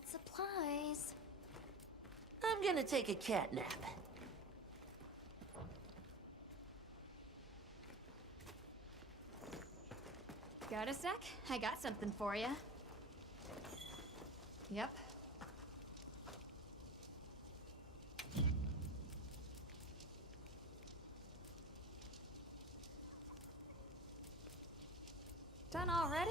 get supplies. I'm gonna take a cat nap. Got a sec? I got something for you. Yep. Done already?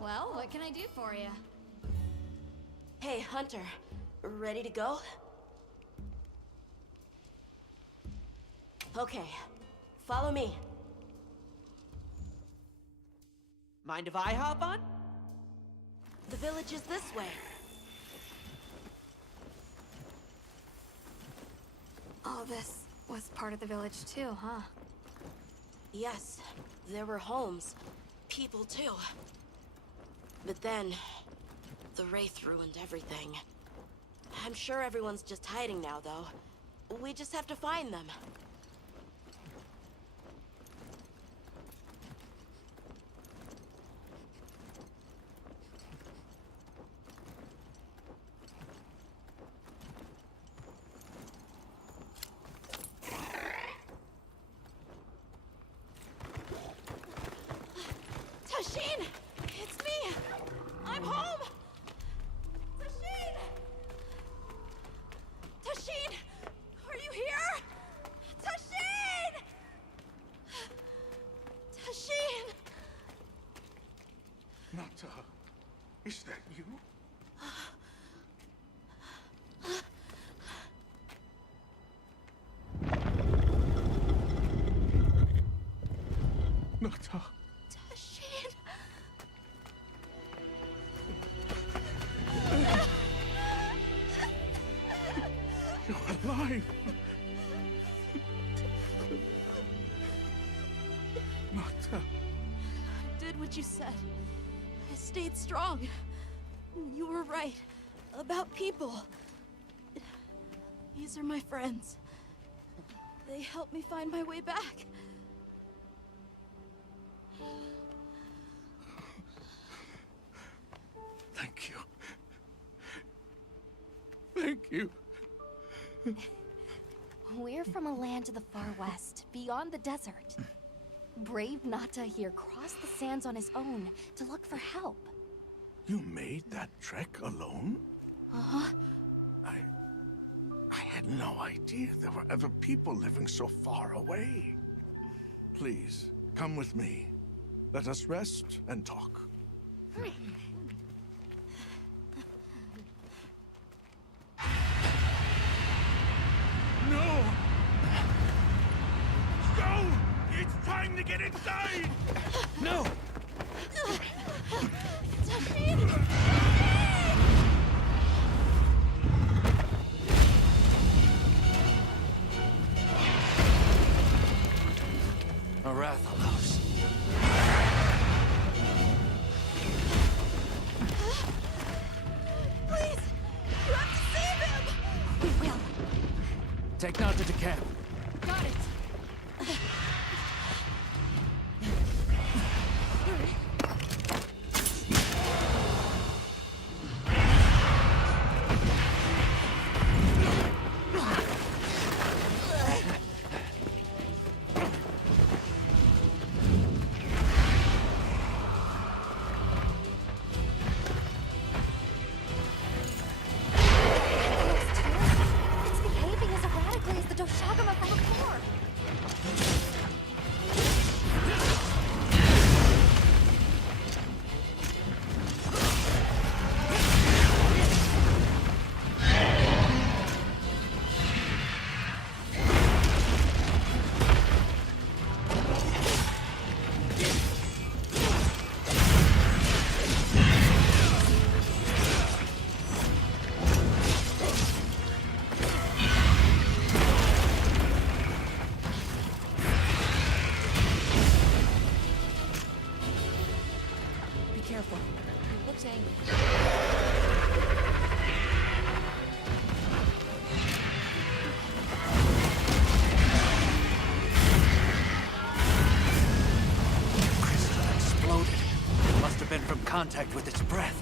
Well, what can I do for you? Hey, Hunter. Ready to go? Okay. Follow me. Mind if I hop on? The village is this way. All this was part of the village too, huh? Yes, there were homes. People too. But then, the Wraith ruined everything. I'm sure everyone's just hiding now, though. We just have to find them. Tashin! It's me! I'm home! Tashin! Tashin! Are you here? Tashin! Tashin! Nata, is that you? Nata. Tashin! You're alive! Nata. Did what you said. I stayed strong. You were right. About people. These are my friends. They helped me find my way back. Thank you. Thank you. We're from a land to the far west, beyond the desert. Brave Nata here crossed the sands on his own to look for help. You made that trek alone? Uh-huh. I had no idea there were other people living so far away. Please, come with me. Let us rest and talk. No! Go! It's time to get inside! No! Arathalos. Please! You have to save him! We will. Take Nata to camp. Got it. contact with its breath.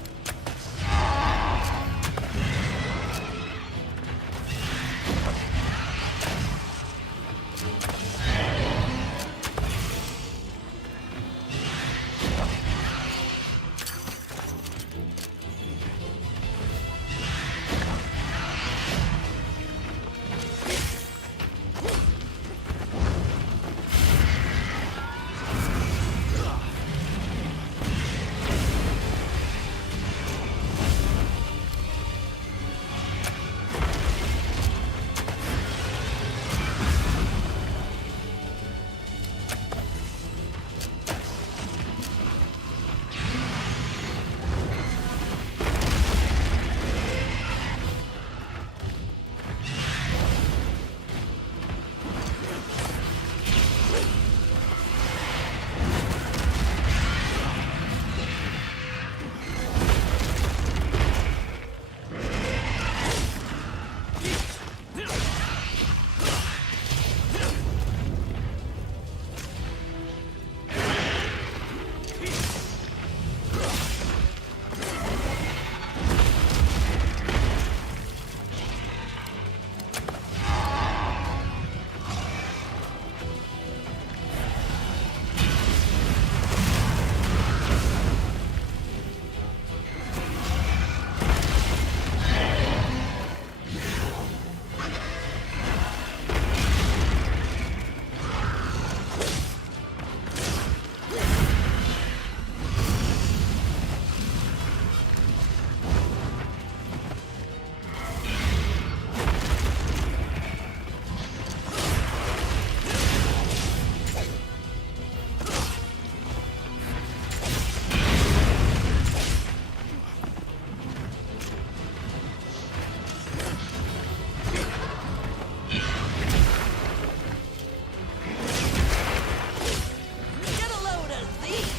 Get a load of these!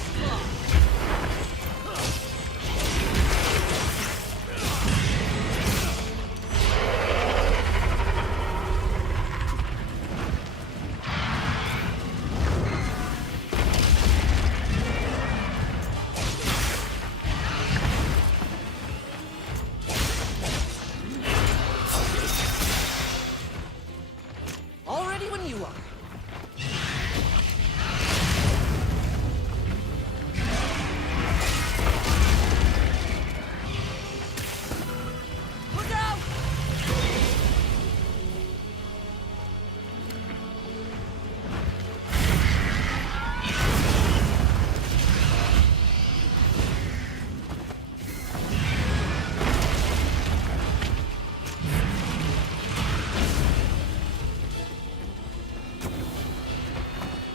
All ready when you are. Look out!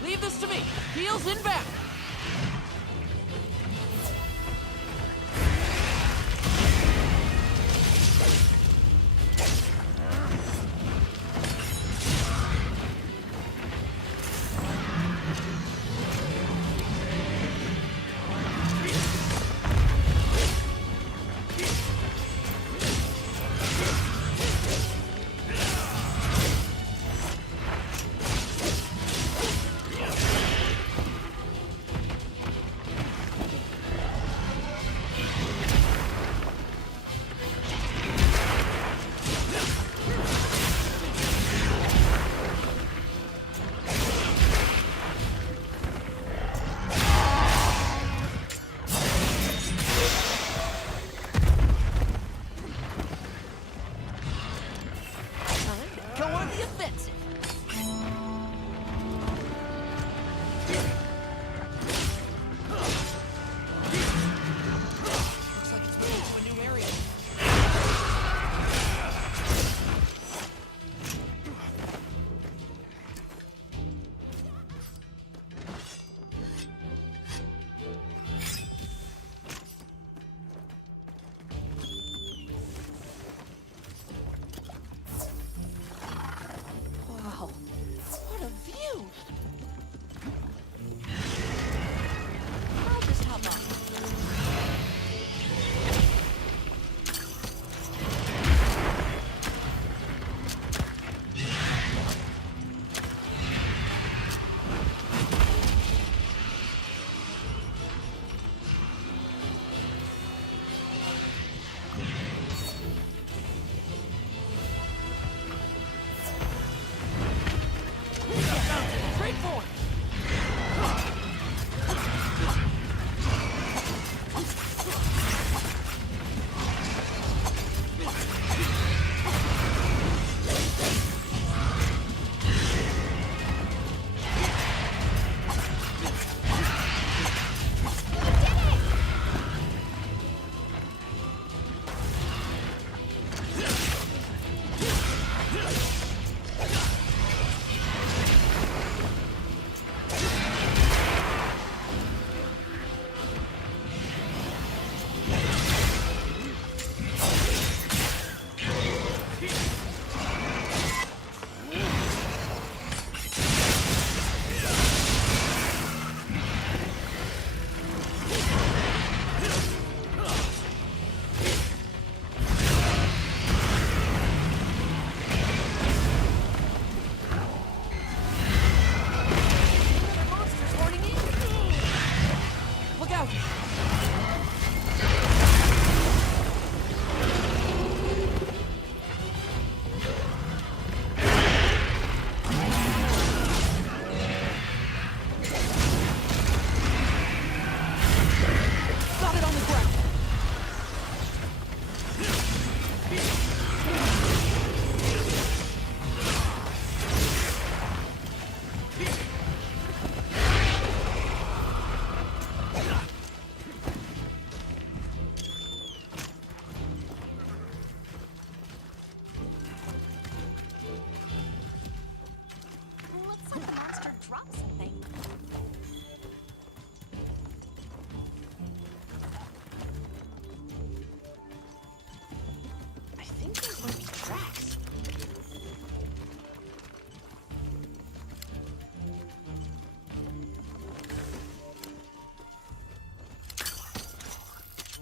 Leave this to me. Heels inbound. for? Monsters hoarding in. Look out! Got it on the ground. Looks like the monster dropped something. I think those might be tracks.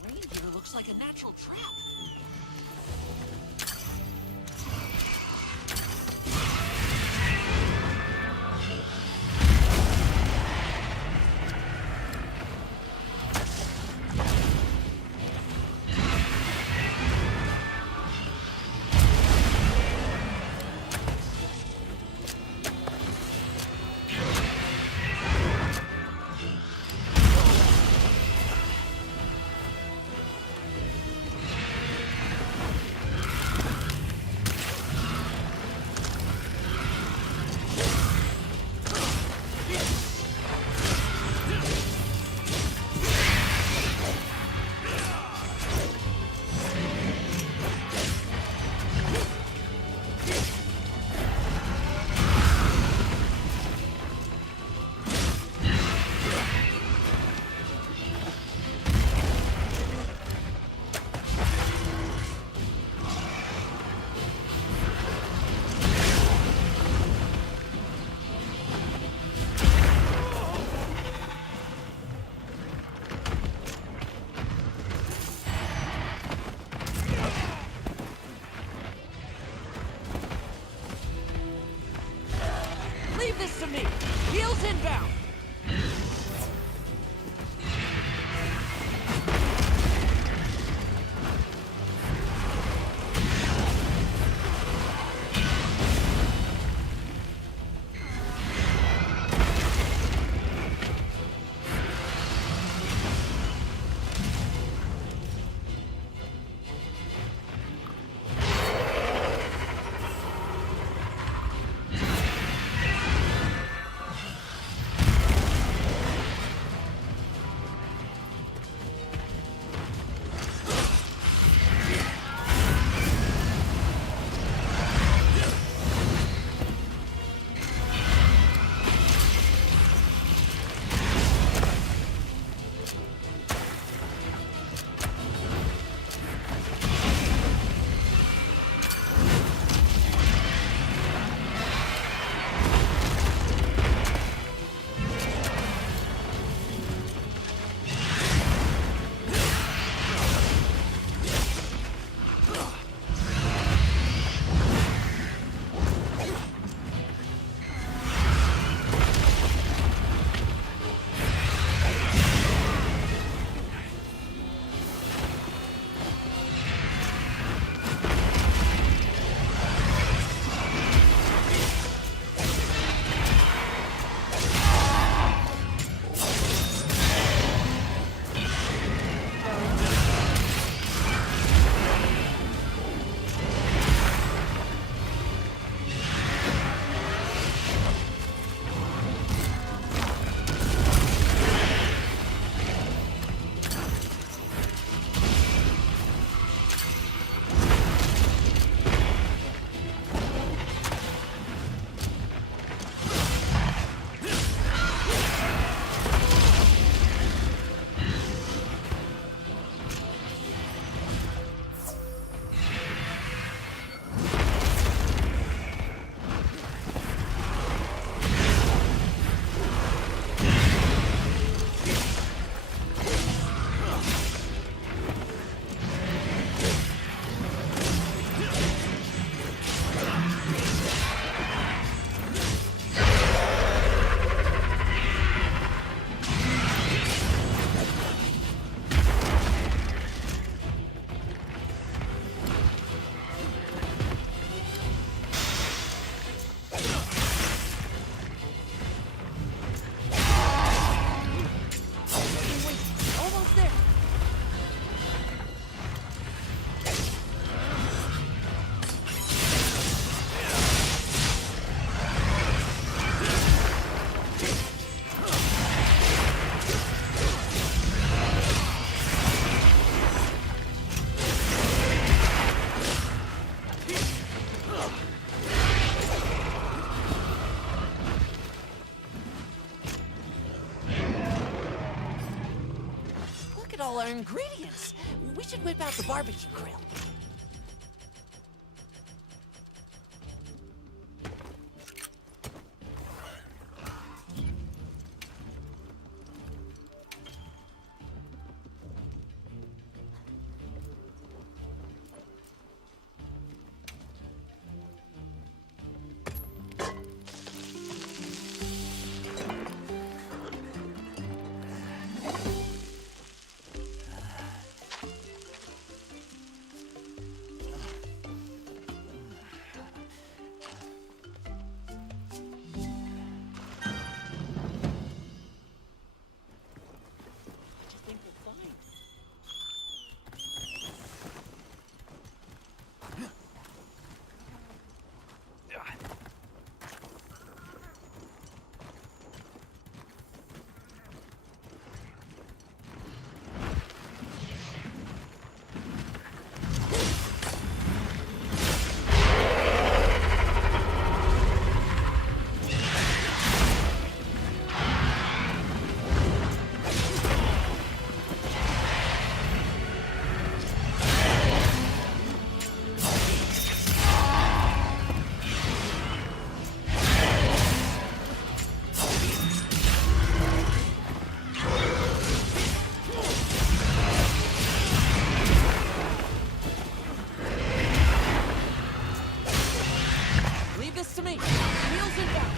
Rain here looks like a natural trap. Leave this to me. Heels inbound. Ingredients. We should whip out the barbecue grill. To me. Wheels inbound.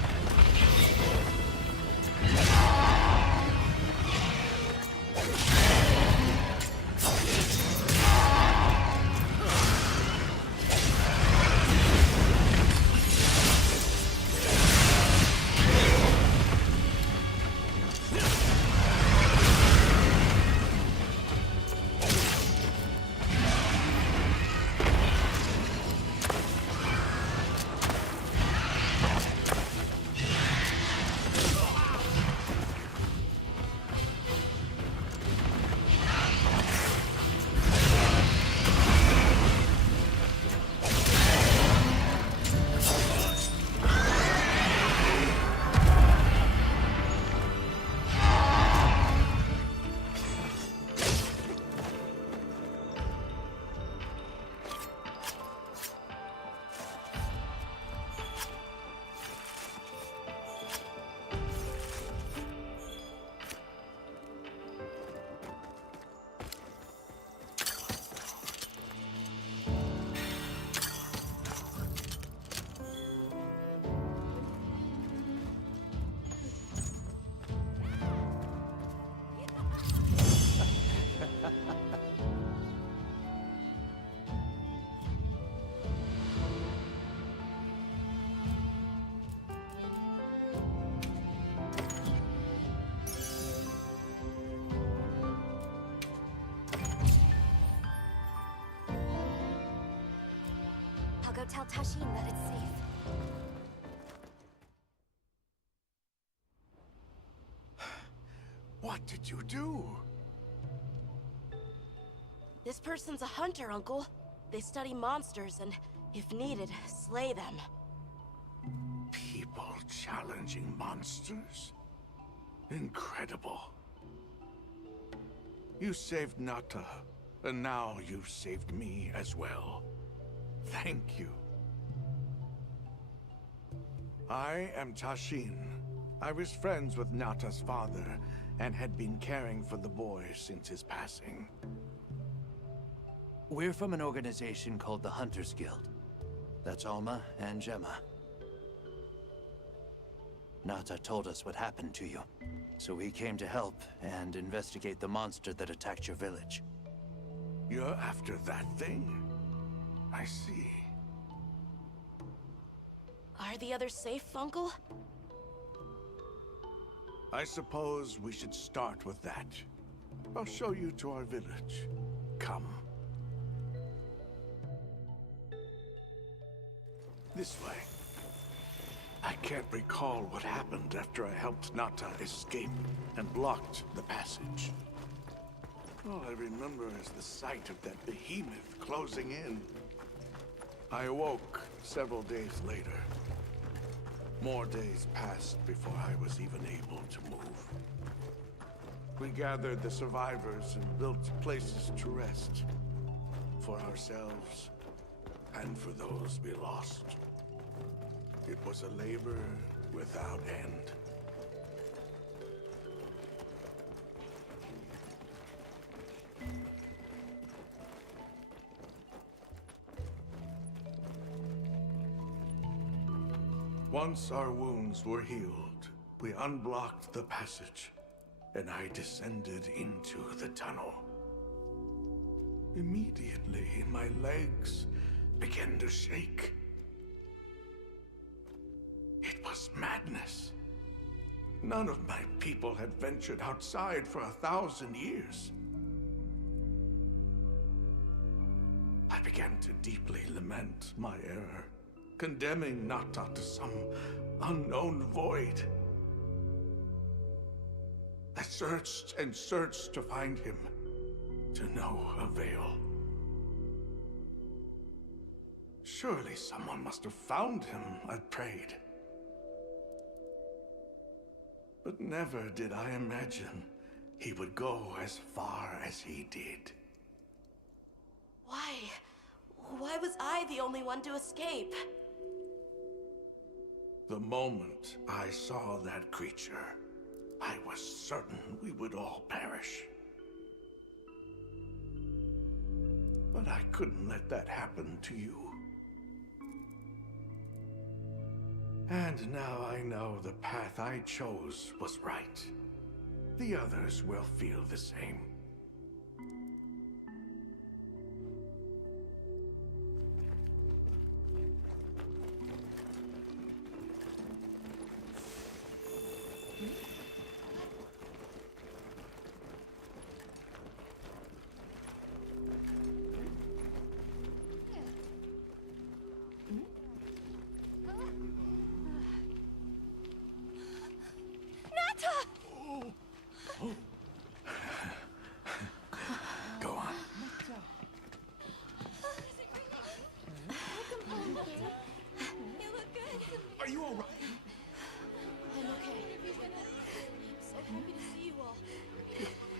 I'll go tell Tashin that it's safe. What did you do? This person's a hunter, Uncle. They study monsters and, if needed, slay them. People challenging monsters? Incredible. You saved Nata, and now you've saved me as well. Thank you. I am Tashin. I was friends with Nata's father, and had been caring for the boy since his passing. We're from an organization called the Hunters Guild. That's Alma and Gemma. Nata told us what happened to you, so we came to help and investigate the monster that attacked your village. You're after that thing? I see. Are the others safe, Uncle? I suppose we should start with that. I'll show you to our village. Come. This way. I can't recall what happened after I helped Nata escape and blocked the passage. All I remember is the sight of that behemoth closing in. I awoke several days later. More days passed before I was even able to move. We gathered the survivors and built places to rest. For ourselves, and for those we lost. It was a labor without end. Once our wounds were healed, we unblocked the passage, and I descended into the tunnel. Immediately, my legs began to shake. It was madness. None of my people had ventured outside for 1,000 years. I began to deeply lament my error, condemning Nata to some unknown void. I searched and searched to find him, to no avail. Surely someone must have found him, I prayed. But never did I imagine he would go as far as he did. Why? Why was I the only one to escape? The moment I saw that creature, I was certain we would all perish. But I couldn't let that happen to you. And now I know the path I chose was right. The others will feel the same. Go on. You look good. Are you all right? I'm okay. I'm so happy to see you all.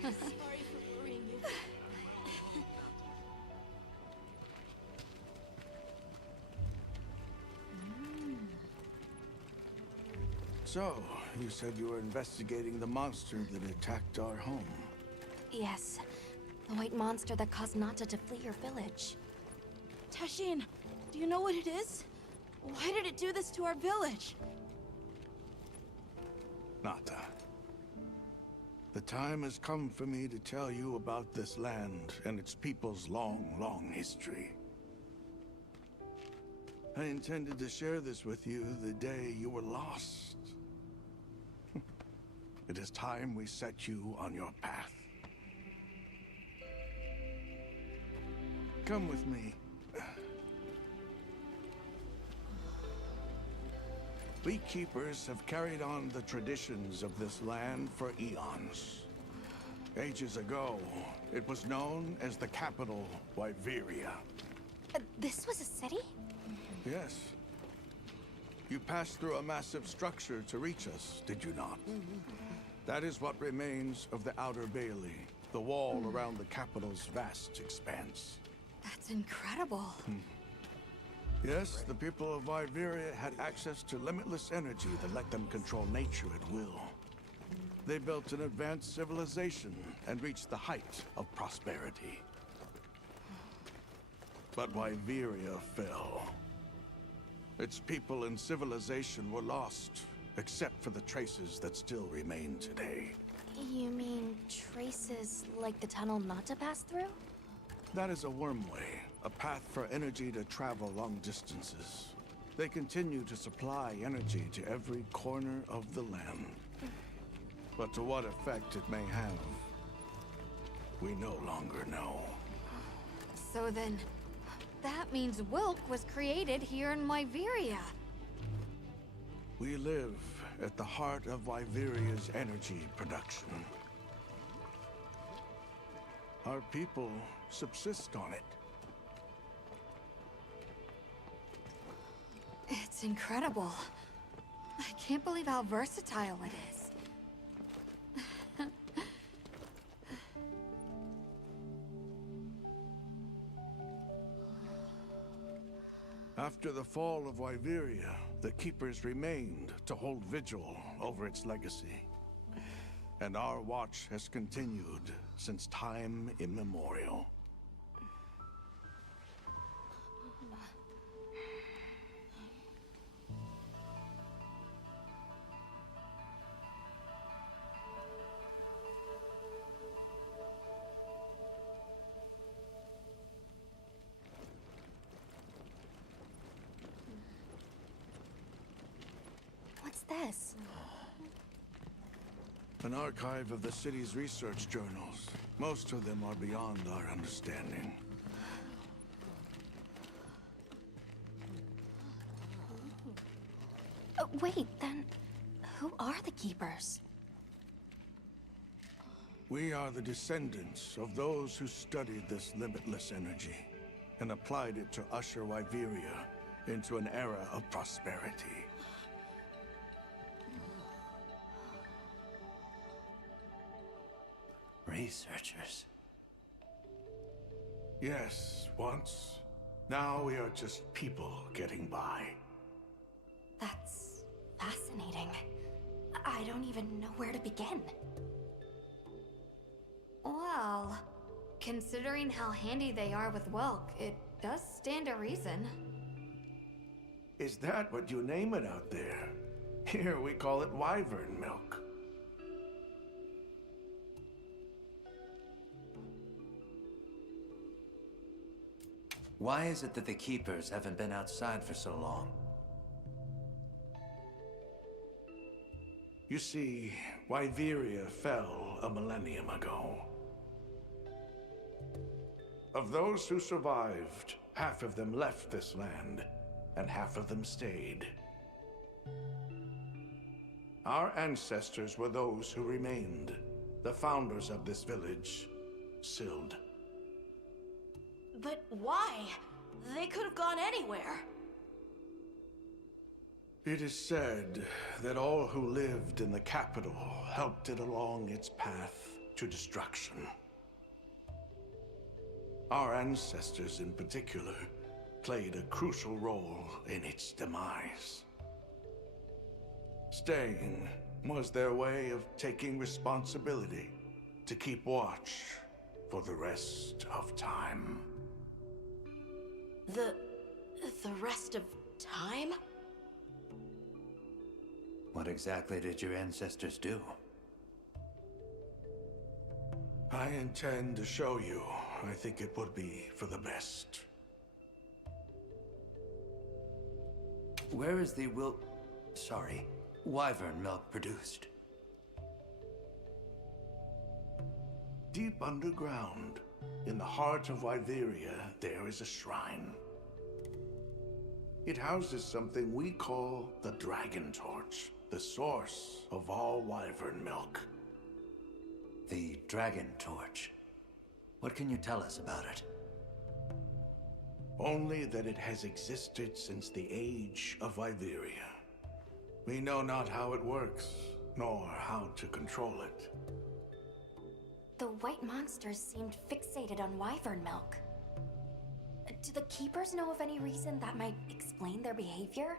Sorry for worrying you. So, you said you were investigating the monster that attacked our home. Yes. The white monster that caused Nata to flee your village. Tashin, do you know what it is? Why did it do this to our village? Nata. The time has come for me to tell you about this land and its people's long, long history. I intended to share this with you the day you were lost. It is time we set you on your path. Come with me. We keepers have carried on the traditions of this land for eons. Ages ago, it was known as the capital, Wyveria. This was a city? Yes. You passed through a massive structure to reach us, did you not? That is what remains of the Outer Bailey, the wall around the capital's vast expanse. That's incredible. Yes, the people of Wyveria had access to limitless energy that let them control nature at will. They built an advanced civilization and reached the height of prosperity. But Wyveria fell. Its people and civilization were lost, except for the traces that still remain today. You mean traces like the tunnel Nata passed through? That is a wormway, a path for energy to travel long distances. They continue to supply energy to every corner of the land. But to what effect it may have, we no longer know. So then, that means Wilk was created here in Wyveria. We live at the heart of Wyveria's energy production. Our people subsist on it. It's incredible. I can't believe how versatile it is. After the fall of Wyveria, the Keepers remained to hold vigil over its legacy. And our watch has continued since time immemorial. What's this? An archive of the city's research journals. Most of them are beyond our understanding. Wait, then who are the Keepers? We are the descendants of those who studied this limitless energy and applied it to usher Wyveria into an era of prosperity. Researchers. Yes, once. Now we are just people getting by. That's fascinating. I don't even know where to begin. Well, considering how handy they are with Welk, it does stand to reason. Is that what you name it out there? Here we call it wyvern milk. Why is it that the Keepers haven't been outside for so long? You see, Wyveria fell a millennium ago. Of those who survived, half of them left this land, and half of them stayed. Our ancestors were those who remained, the founders of this village, Sild. But why? They could have gone anywhere. It is said that all who lived in the capital helped it along its path to destruction. Our ancestors in particular played a crucial role in its demise. Staying was their way of taking responsibility to keep watch for the rest of time. The rest of time? What exactly did your ancestors do? I intend to show you. I think it would be for the best. Where is the wyvern milk produced? Deep underground, in the heart of Wyveria, there is a shrine. It houses something we call the Dragon Torch, the source of all wyvern milk. The Dragon Torch. What can you tell us about it? Only that it has existed since the age of Wyveria. We know not how it works, nor how to control it. The white monsters seemed fixated on wyvern milk. Do the Keepers know of any reason that might explain their behavior?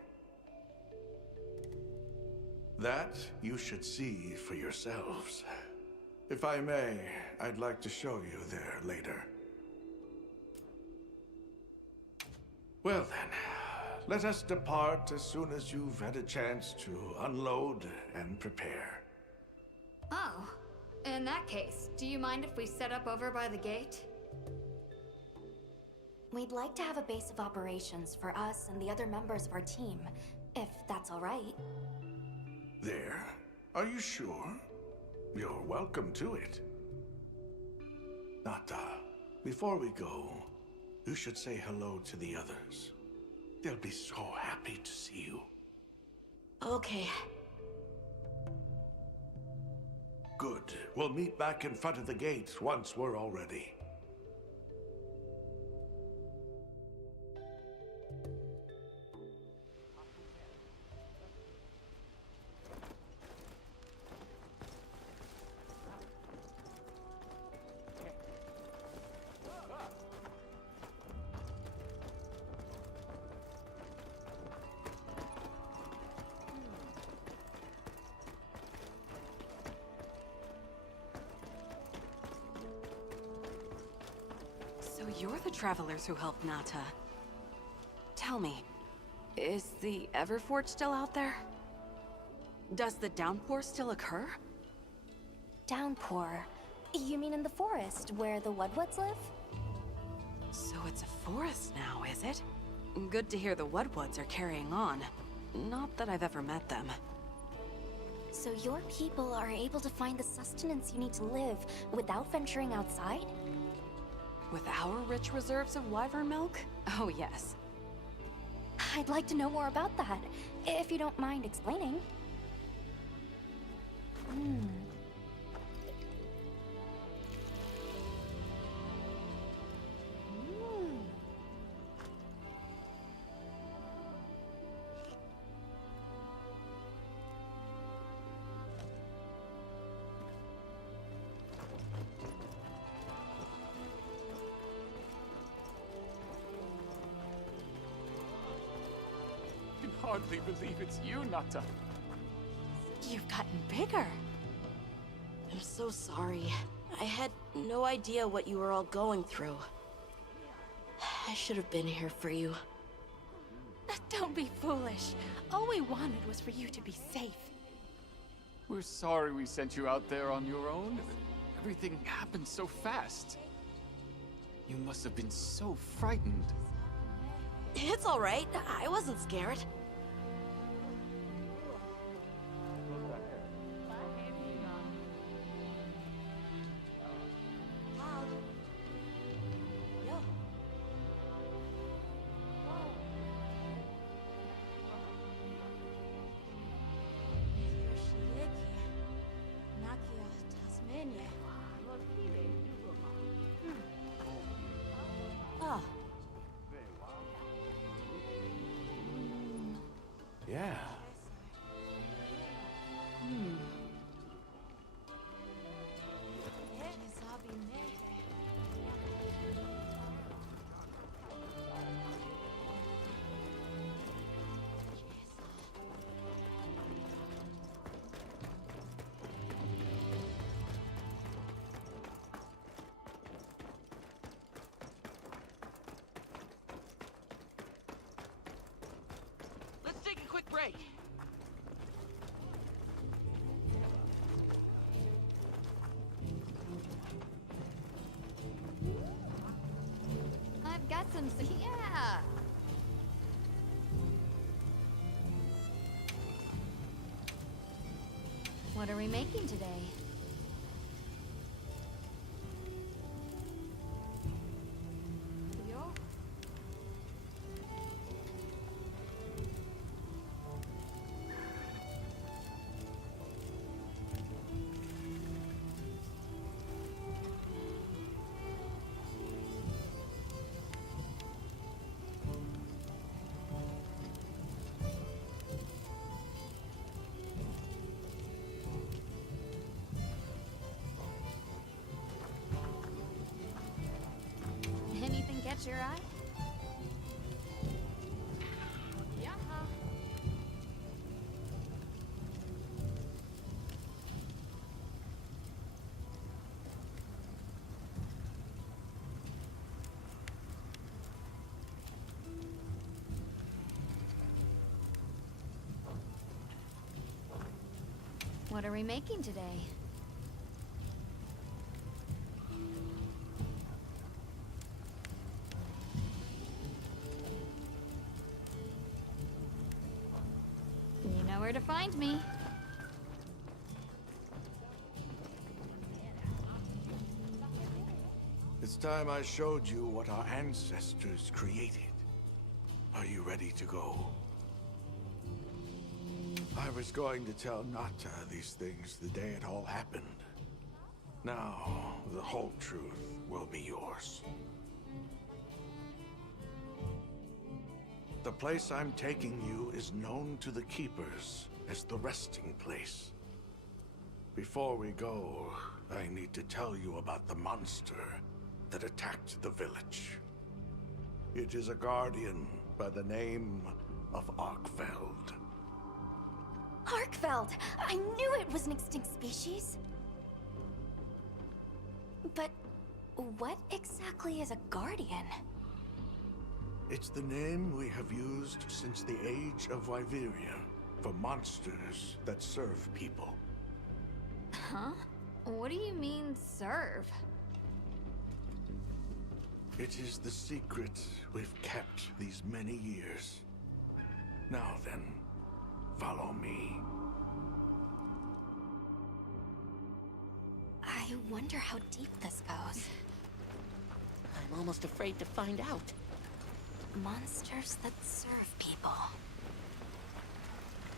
That you should see for yourselves. If I may, I'd like to show you there later. Well then, let us depart as soon as you've had a chance to unload and prepare. Oh, in that case, do you mind if we set up over by the gate? We'd like to have a base of operations for us and the other members of our team, if that's all right. There? Are you sure? You're welcome to it. Nata, before we go, you should say hello to the others. They'll be so happy to see you. Okay. Good. We'll meet back in front of the gate once we're all ready. you're the travelers who helped Nata. Tell me, is the Everforge still out there? Does the downpour still occur? Downpour? You mean in the forest, where the Wudwoods live? So it's a forest now, is it? Good to hear the Wudwoods are carrying on. Not that I've ever met them. So your people are able to find the sustenance you need to live without venturing outside? With our rich reserves of wyvern milk? Oh yes. I'd like to know more about that, if you don't mind explaining. I can hardly believe it's you, Nata. You've gotten bigger. I'm so sorry. I had no idea what you were all going through. I should have been here for you. Don't be foolish. All we wanted was for you to be safe. We're sorry we sent you out there on your own. Everything happened so fast. You must have been so frightened. It's all right. I wasn't scared. Ah, Yeah. Let's take a quick break. I've got some. Yeah. What are we making today? Yo. Anything catch your eye? Yeah. What are we making today? You know where to find me. It's time I showed you what our ancestors created. Are you ready to go? I was going to tell Nata these things the day it all happened. Now, the whole truth will be yours. The place I'm taking you is known to the Keepers as the resting place. Before we go, I need to tell you about the monster that attacked the village. It is a guardian by the name of Arkfeld. Arkfeld! I knew it was an extinct species. But What exactly is a guardian? It's the name we have used since the age of Wyveria for monsters that serve people. Huh? What do you mean, serve? It is the secret we've kept these many years. Now then, follow me. I wonder how deep this goes. I'm almost afraid to find out. Monsters that serve people.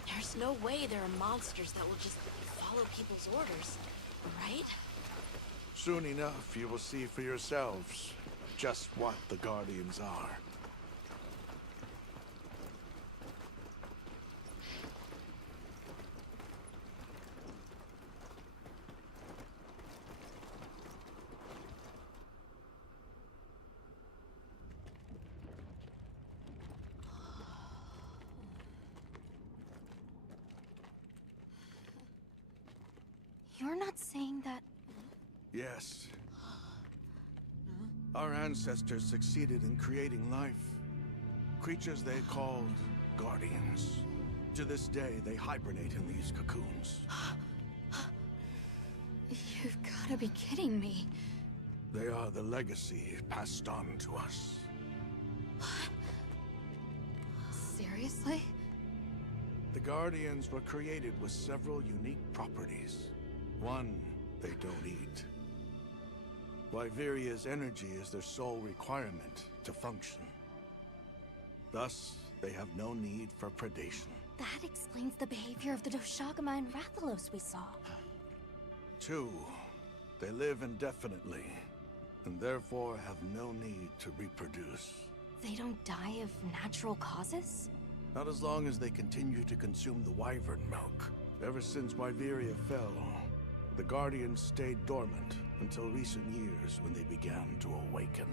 There's no way there are monsters that will just follow people's orders, right? Soon enough, you will see for yourselves just what the Guardians are. You're not saying that... Yes. Our ancestors succeeded in creating life. Creatures they called Guardians. To this day, they hibernate in these cocoons. You've gotta be kidding me. They are the legacy passed on to us. Seriously? The Guardians were created with several unique properties. One, they don't eat. Wyveria's energy is their sole requirement to function. Thus, they have no need for predation. That explains the behavior of the Doshagama and Rathalos we saw. Two, they live indefinitely, and therefore have no need to reproduce. They don't die of natural causes? Not as long as they continue to consume the wyvern milk. Ever since Wyveria fell, the Guardians stayed dormant until recent years when they began to awaken.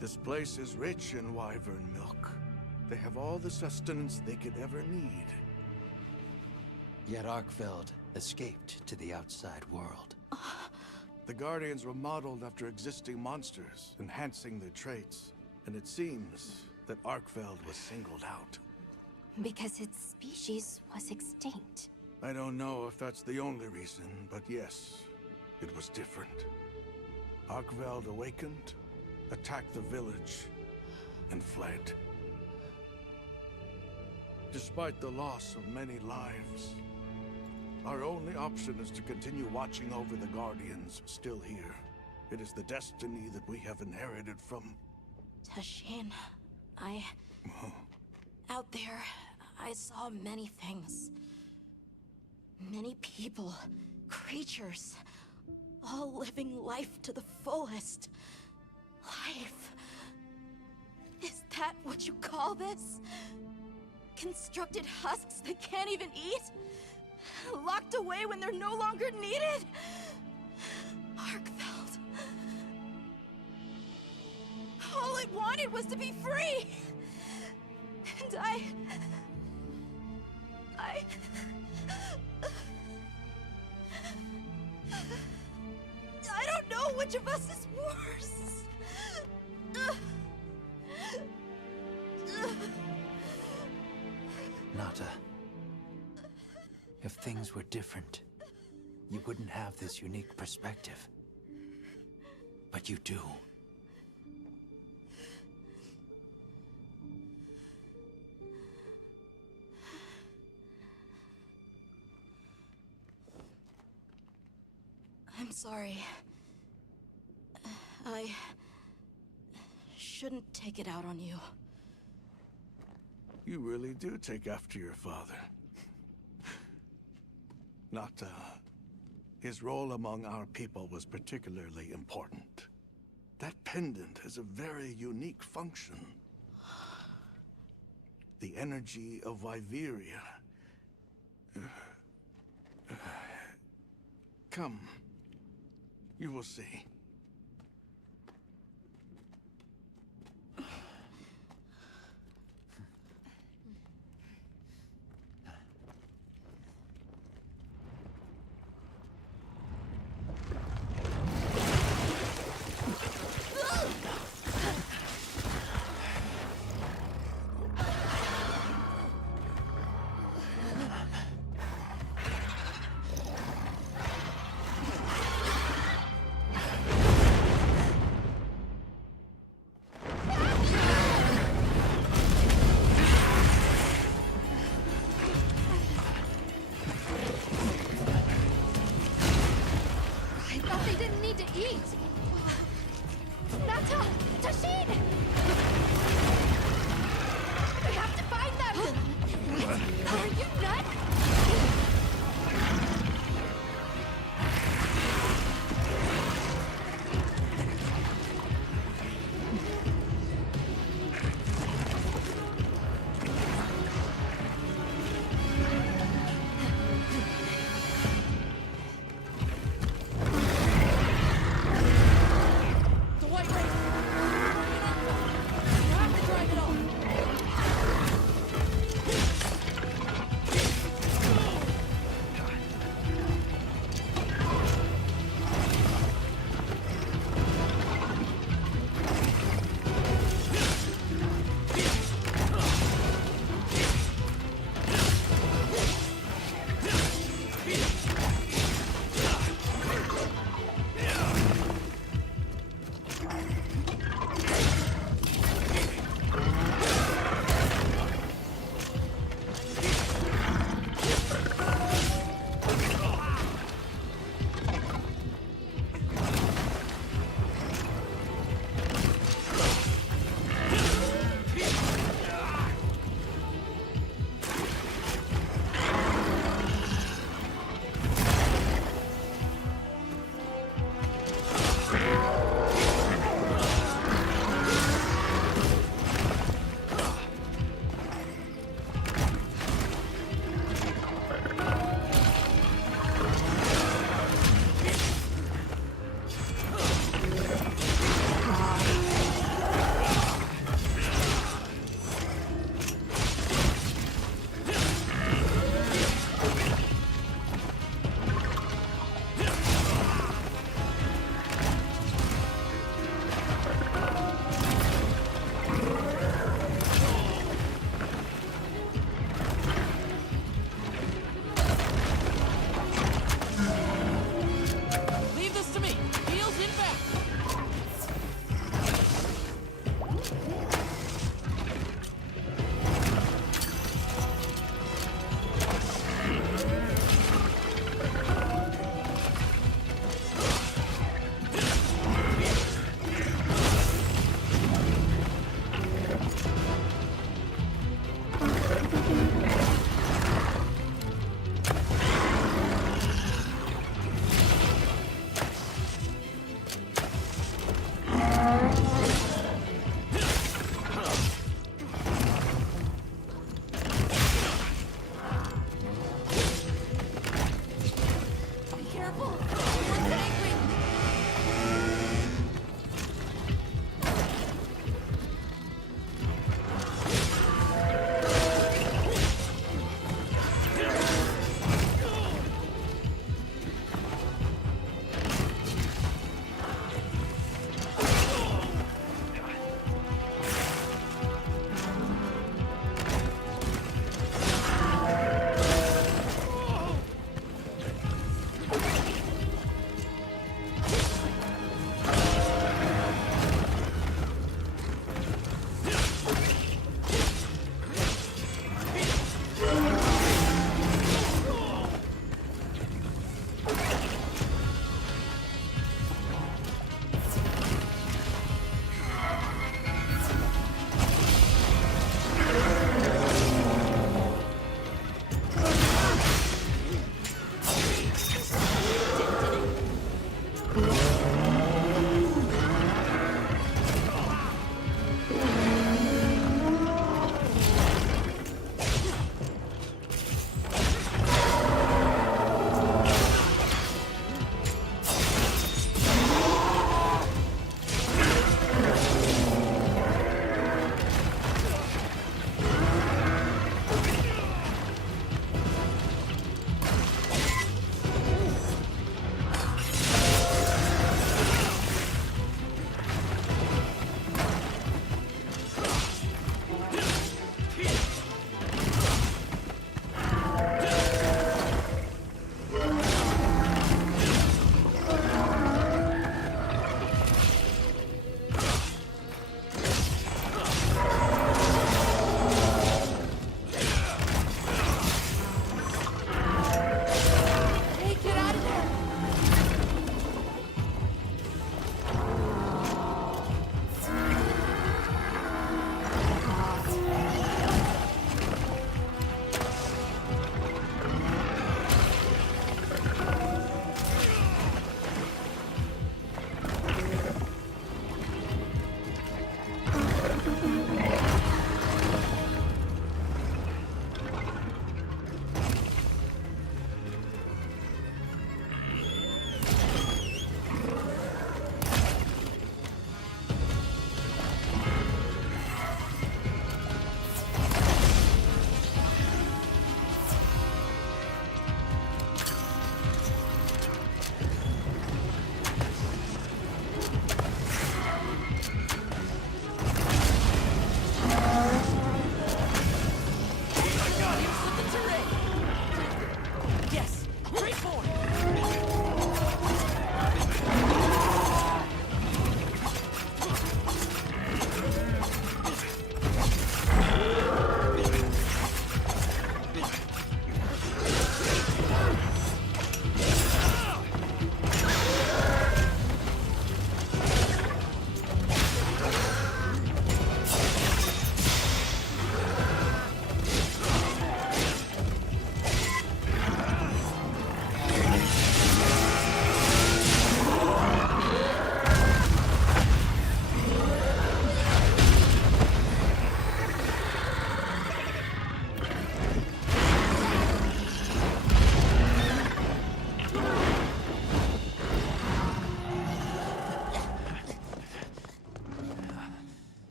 This place is rich in wyvern milk. They have all the sustenance they could ever need. Yet Arkfeld escaped to the outside world. The Guardians were modeled after existing monsters, enhancing their traits. And it seems that Arkfeld was singled out. Because its species was extinct. I don't know if that's the only reason, but yes, it was different. Arkveld awakened, attacked the village, and fled. Despite the loss of many lives, our only option is to continue watching over the Guardians still here. It is the destiny that we have inherited from... Tashin, out there, I saw many things. Many people, creatures, all living life to the fullest. Life. Is that what you call this? Constructed husks that can't even eat? Locked away when they're no longer needed? Arkfeld. All it wanted was to be free! And I don't know which of us is worse. Nata, if things were different, you wouldn't have this unique perspective. But you do. I'm sorry. I shouldn't take it out on you. You really do take after your father. Nata, his role among our people was particularly important. That pendant has a very unique function. The energy of Wyveria. Come. You will see.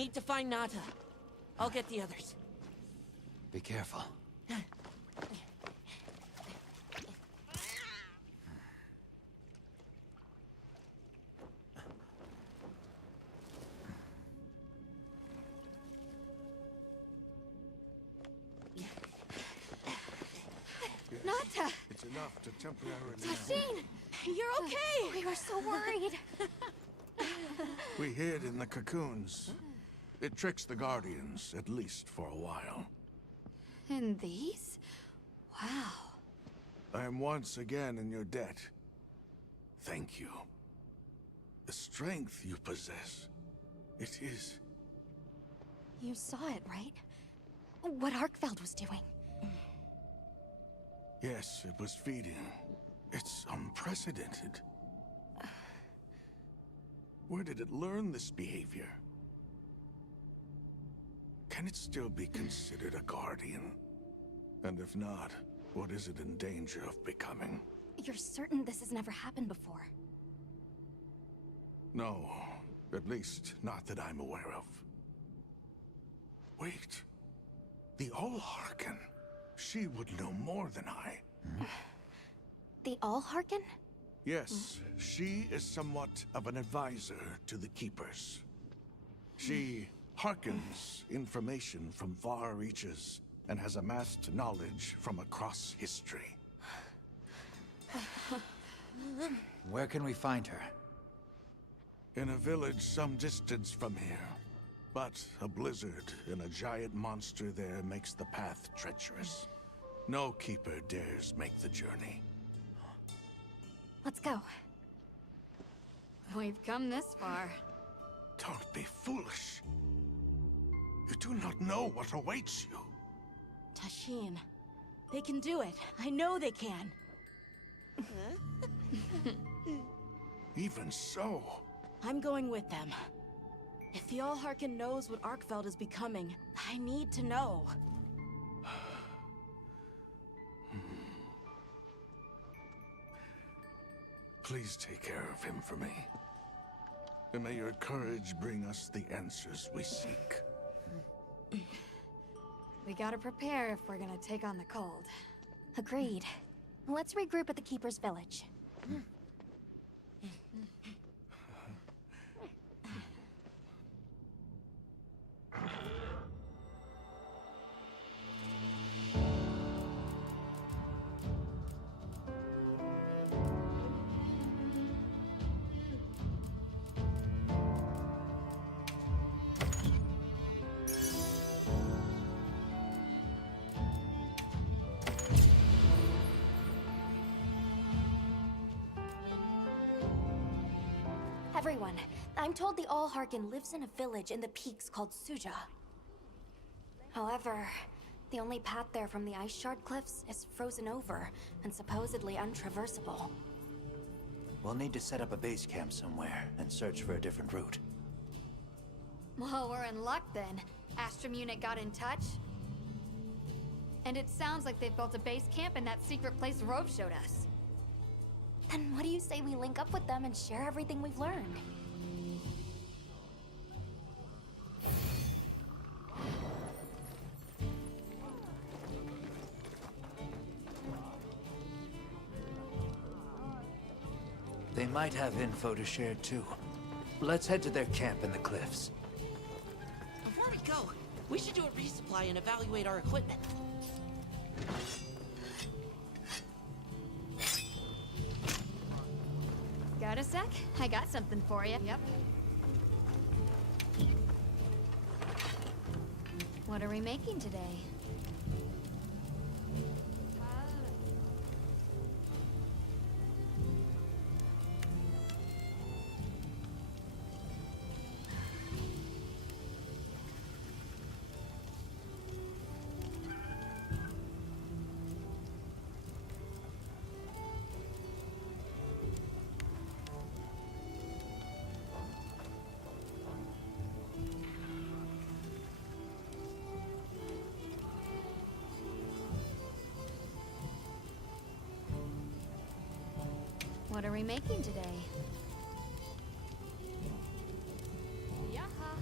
need to find Nata. I'll get the others. Be careful. Nata! It's enough to temporarily... Tashine! You're okay! We were so worried. We hid in the cocoons. It tricks the Guardians, at least for a while. And these? Wow. I am once again in your debt. Thank you. The strength you possess, it is... You saw it, right? What Arkfeld was doing. Yes, it was feeding. It's unprecedented. Where did it learn this behavior? Can it still be considered a Guardian? And if not, what is it in danger of becoming? You're certain this has never happened before? No, at least not that I'm aware of. Wait, the All-Harken. She would know more than I. The All-Harken? Yes, she is somewhat of an advisor to the Keepers. She hearkens information from far reaches and has amassed knowledge from across history. Where can we find her? In a village some distance from here. But a blizzard and a giant monster there makes the path treacherous. No Keeper dares make the journey. Let's go. We've come this far. Don't be foolish. You do not know what awaits you. Tashine, they can do it. I know they can. Even so, I'm going with them. If the All-Harken knows what Arkfeld is becoming, I need to know. please take care of him for me. And may your courage bring us the answers we seek. We gotta prepare if we're gonna take on the cold. Agreed. Let's regroup at the Keeper's village. Everyone, I'm told the All-Harken lives in a village in the peaks called Suja. However, the only path there from the Ice Shard Cliffs is frozen over and supposedly untraversable. We'll need to set up a base camp somewhere and search for a different route. Well, we're in luck then. Astrum unit got in touch. And it sounds like they've built a base camp in that secret place Rove showed us. Then what do you say we link up with them and share everything we've learned? They might have info to share too. Let's head to their camp in the cliffs. Before we go, we should do a resupply and evaluate our equipment. Got a sec? I got something for you. Yep. What are we making today? What are we making today? Yaha.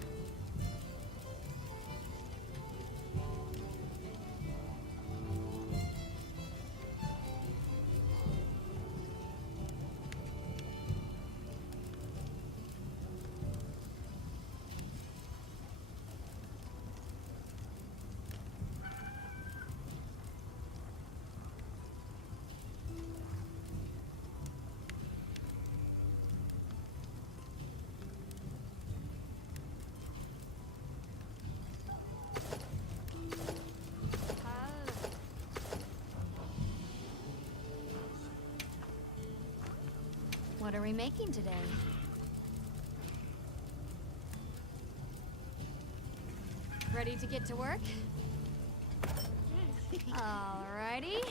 What are we making today? Ready to get to work? Alrighty.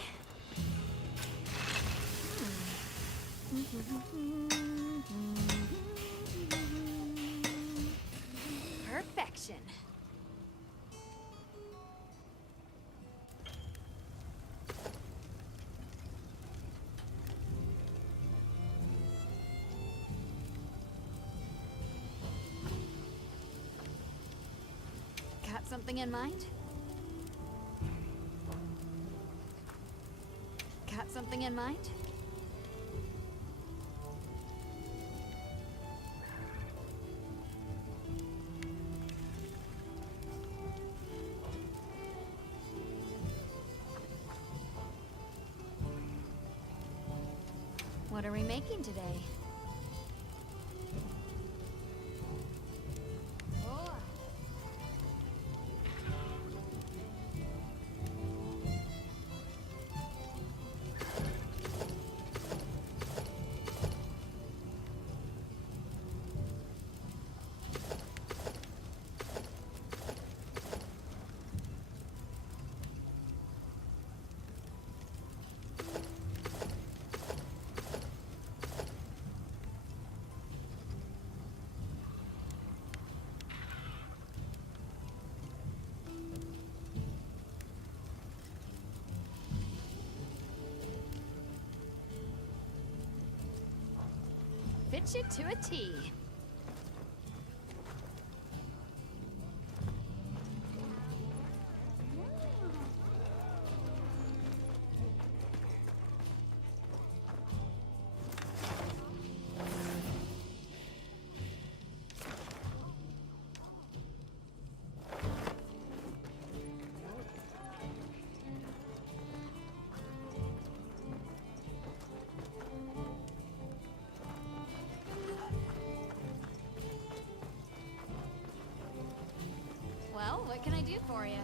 Perfection. Got something in mind? Got something in mind? What are we making today? Oh. Fits you to a T. Well, what can I do for you?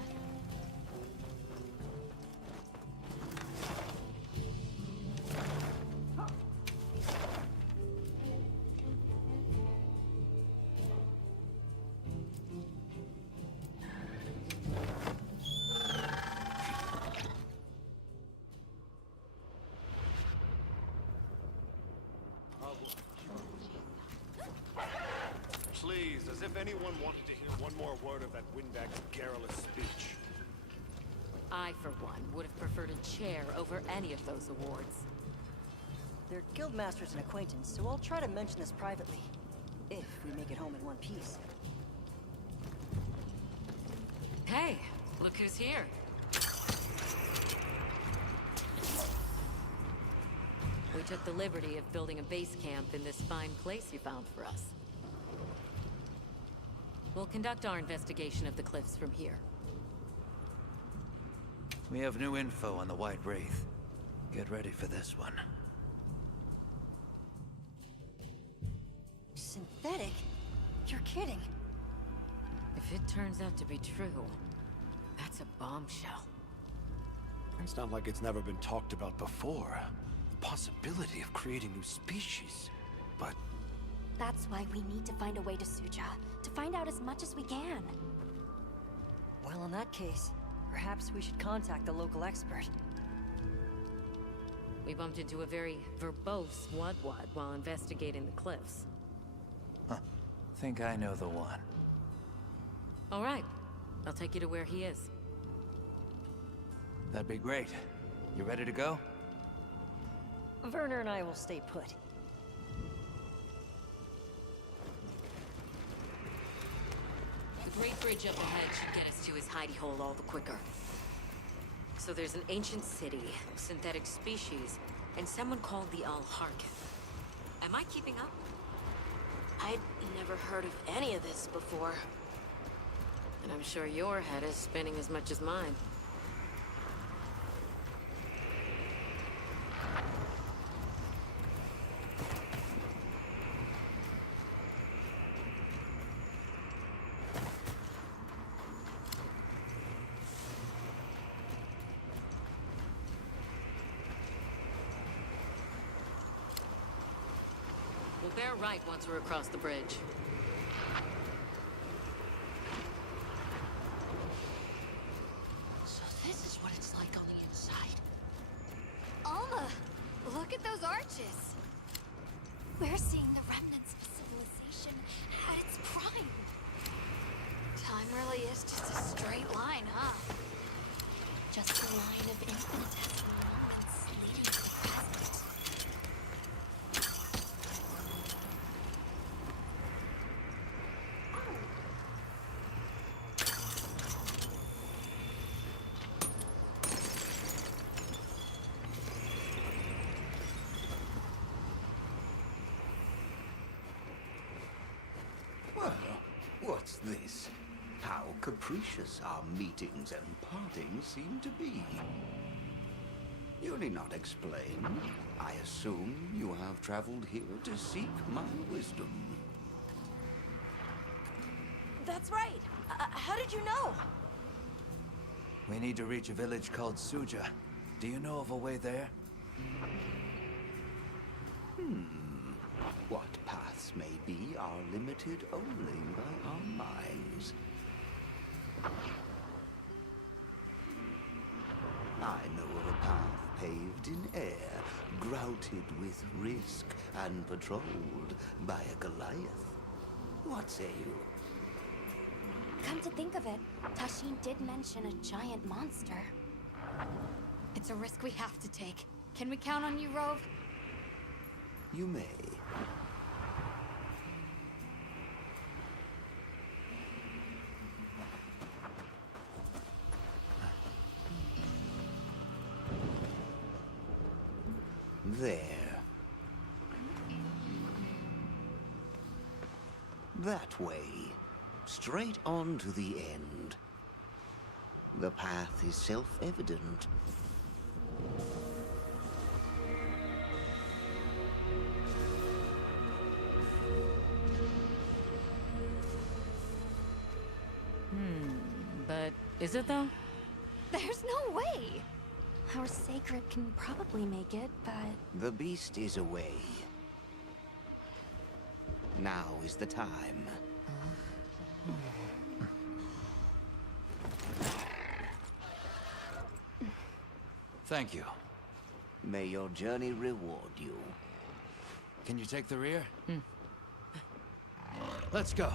Please, as if anyone wanted to hear one more word of that windbag's garrulous speech. I, for one, would have preferred a chair over any of those awards. They're guildmaster's an acquaintance, so I'll try to mention this privately. If we make it home in one piece. Hey, look who's here. We took the liberty of building a base camp in this fine place you found for us. We'll conduct our investigation of the cliffs from here. We have new info on the White Wraith. Get ready for this one. Synthetic? You're kidding. If it turns out to be true, that's a bombshell. It's not like it's never been talked about before. The possibility of creating new species. But That's why we need to find a way to Suja, to find out as much as we can. Well, in that case, perhaps we should contact the local expert. We bumped into a very verbose Wadwad while investigating the cliffs. Huh. Think I know the one. All right, I'll take you to where he is. That'd be great. You ready to go? Werner and I will stay put. The Great Bridge up ahead should get us to his hidey hole all the quicker. So there's an ancient city, synthetic species, and someone called the Al-Harkith. Am I keeping up? I'd never heard of any of this before. And I'm sure your head is spinning as much as mine. They're right once we're across the bridge. So this is what it's like on the inside. Alma, look at those arches. We're seeing the remnants of civilization at its prime. Time really is just a straight line, huh? Just a line of infinitesimal moments leading to the present. Well, what's this? How capricious our meetings and partings seem to be. You need not explain. I assume you have traveled here to seek my wisdom. That's right. How did you know? We need to reach a village called Suja. Do you know of a way there? What paths may be are limited only by our minds. I know of a path paved in air, grouted with risk, and patrolled by a Goliath. What say you? Come to think of it, Tashin did mention a giant monster. It's a risk we have to take. Can we count on you, Rove? You may. There. That way. Straight on to the end. The path is self-evident. But is it though? There's no way! Our sacred can probably make it, but... The beast is away. Now is the time. Thank you. May your journey reward you. Can you take the rear? Let's go.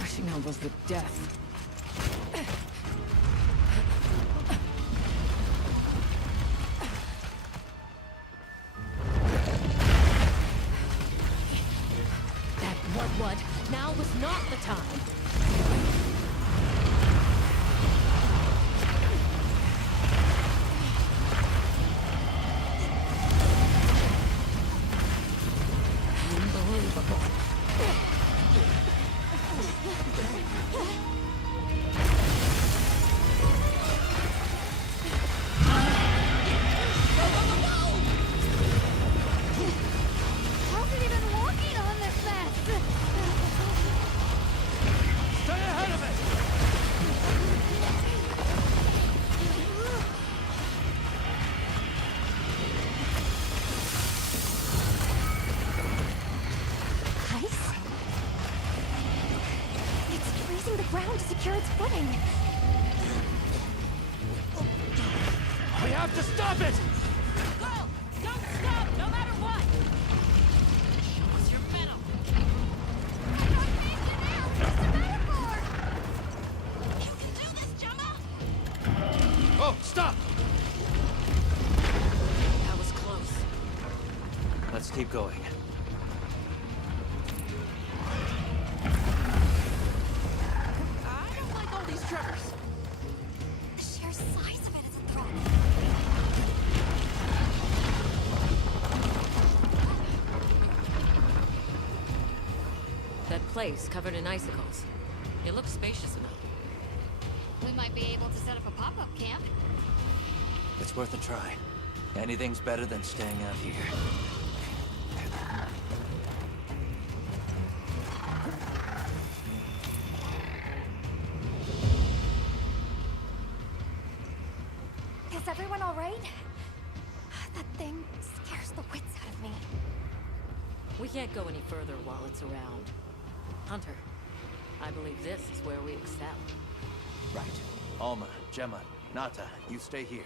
Rushing out was the death. What? Now was not the time. Unbelievable. How's it even walking on this mess? Stay ahead of it! Ice? It's freezing the ground to secure its footing. We have to stop it! Girl, don't stop, no matter what! Show us your mettle! You can do this, Gemma! Oh, stop! That was close. Let's keep going. I don't like all these tremors. The sheer size of it is a threat. That place covered in icicles. It looks spacious enough. We might be able to set up a pop-up camp. It's worth a try. Anything's better than staying out here. right? That thing scares the wits out of me. We can't go any further while it's around. Hunter, I believe this is where we excel. Right. Alma, Gemma, Nata, you stay here.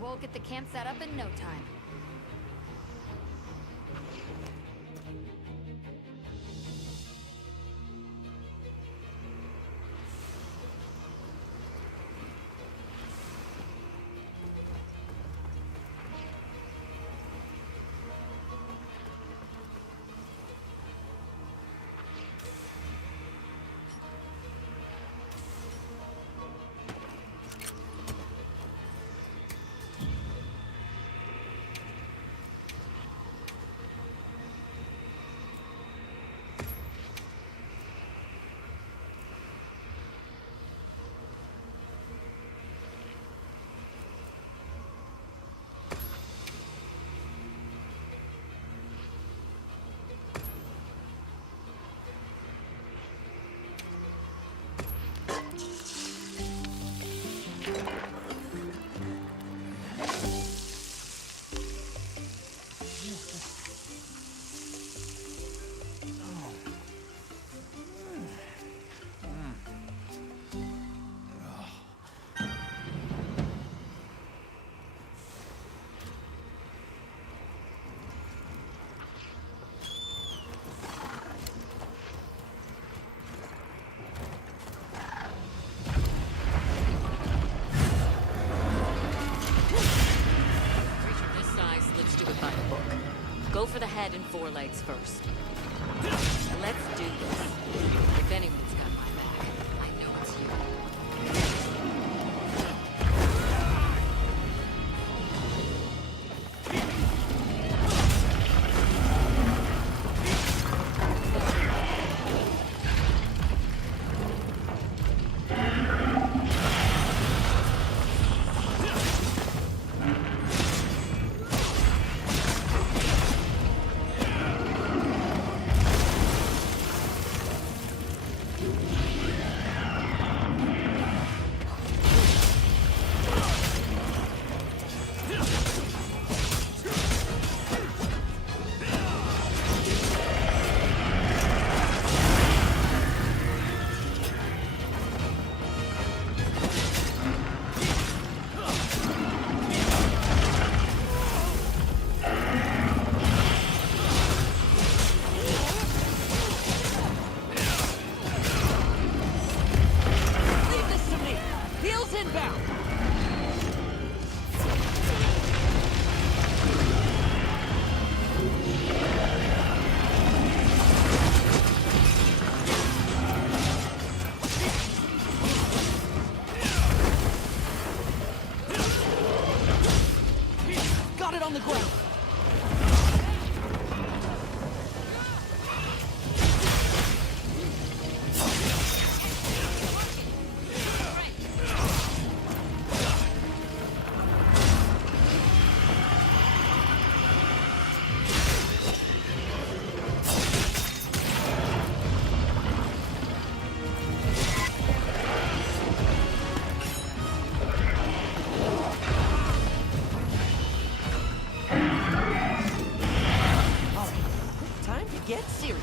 We'll get the camp set up in no time. Go for the head and forelegs first. Let's do this. If anyone's got my back, I know it's you. Get serious.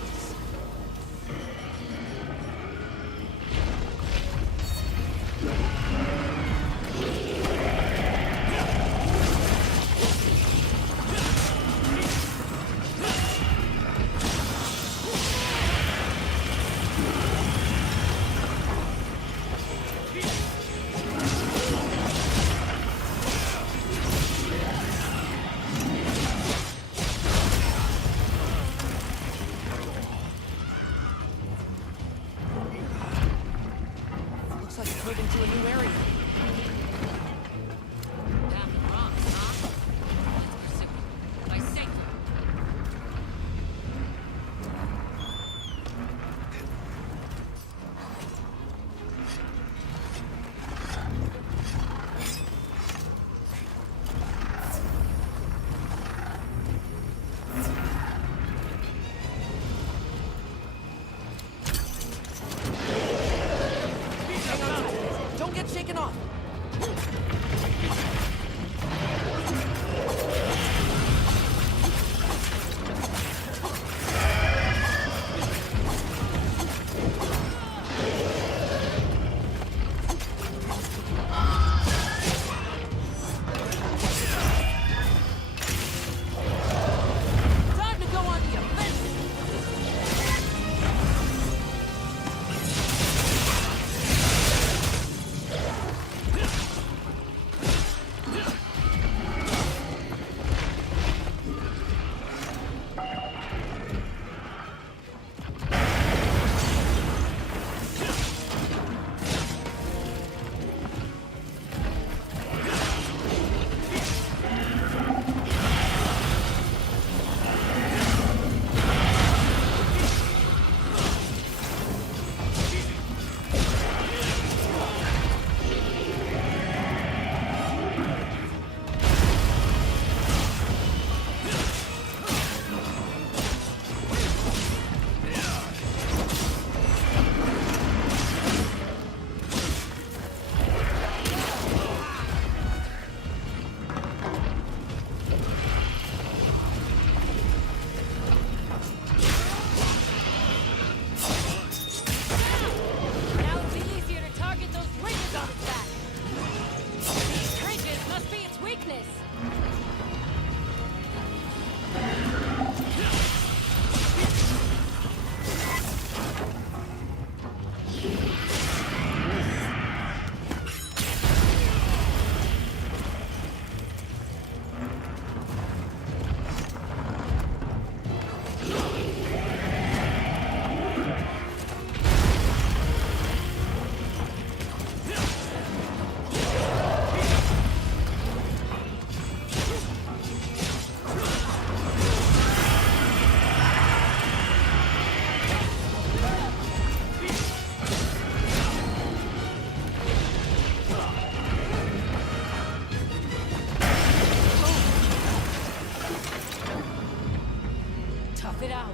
it out.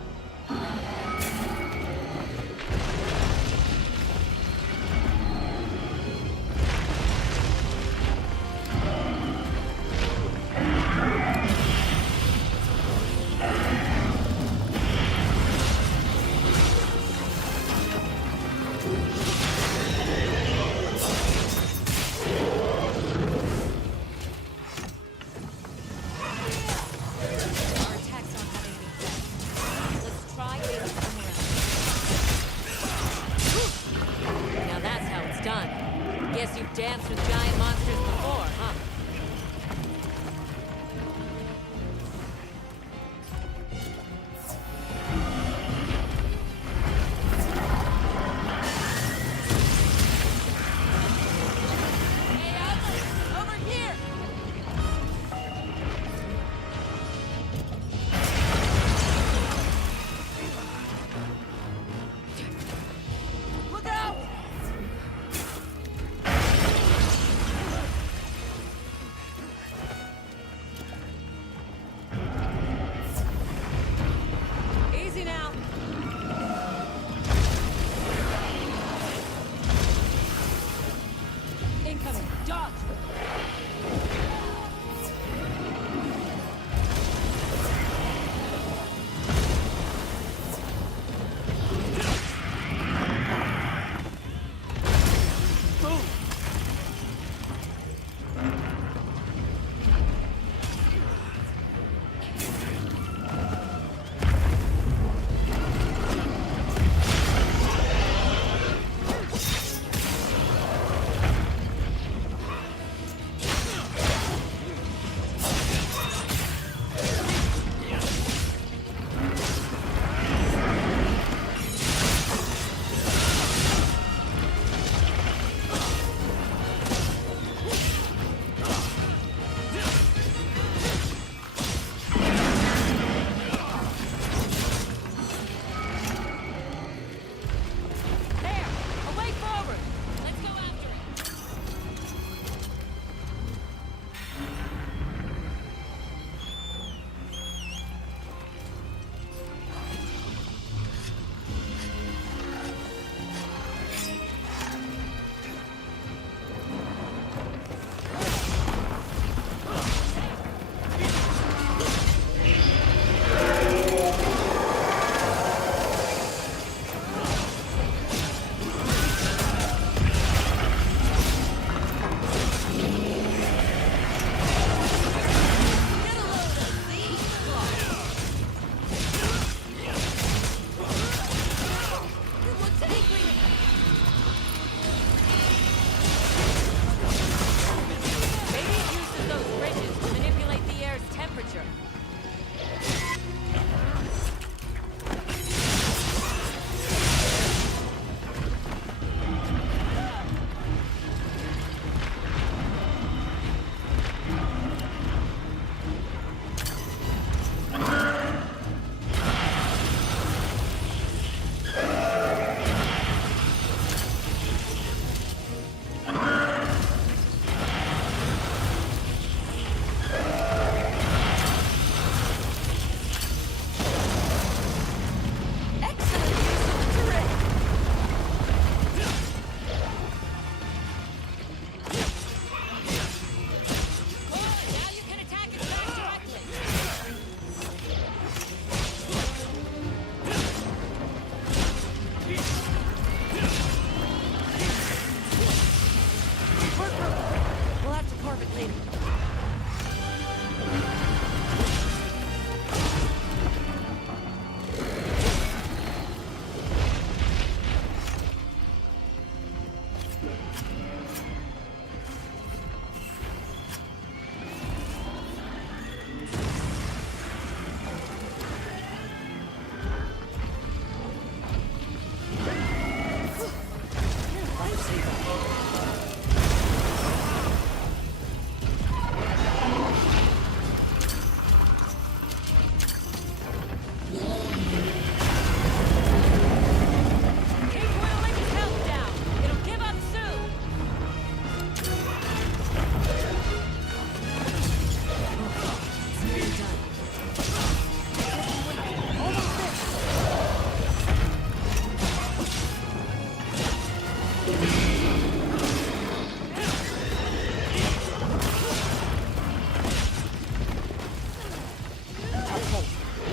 Our attacks aren't having any effect. Let's try aiming somewhere else.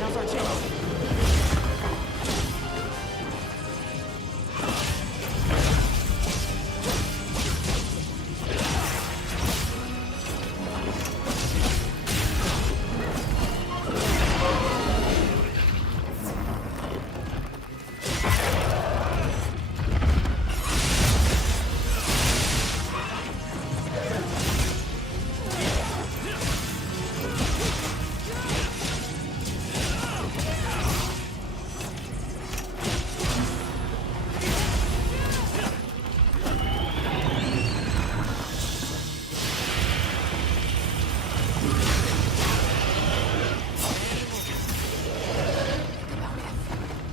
Now's our chance.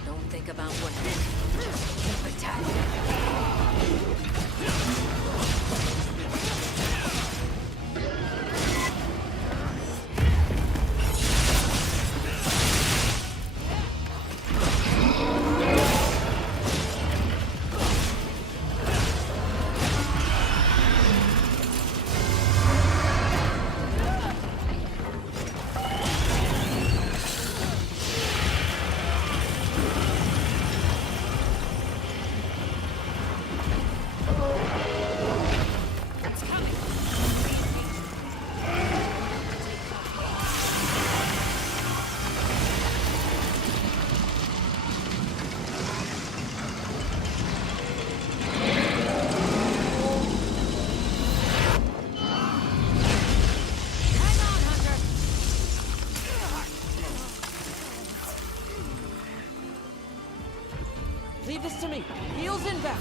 Don't think about what just keep attacking. Leave this to me. Heels inbound.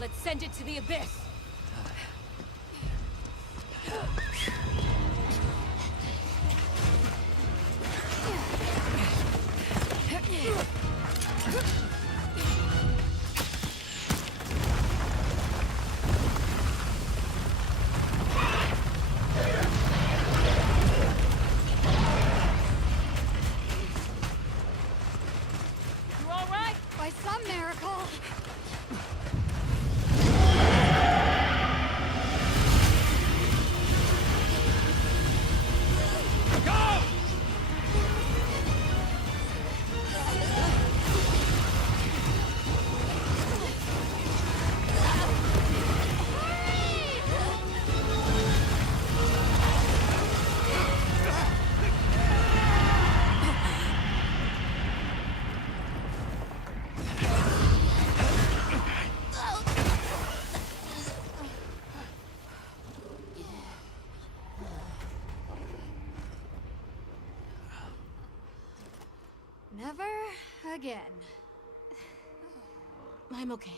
Let's send it to the abyss. You all right? By some miracle. Never again. I'm okay.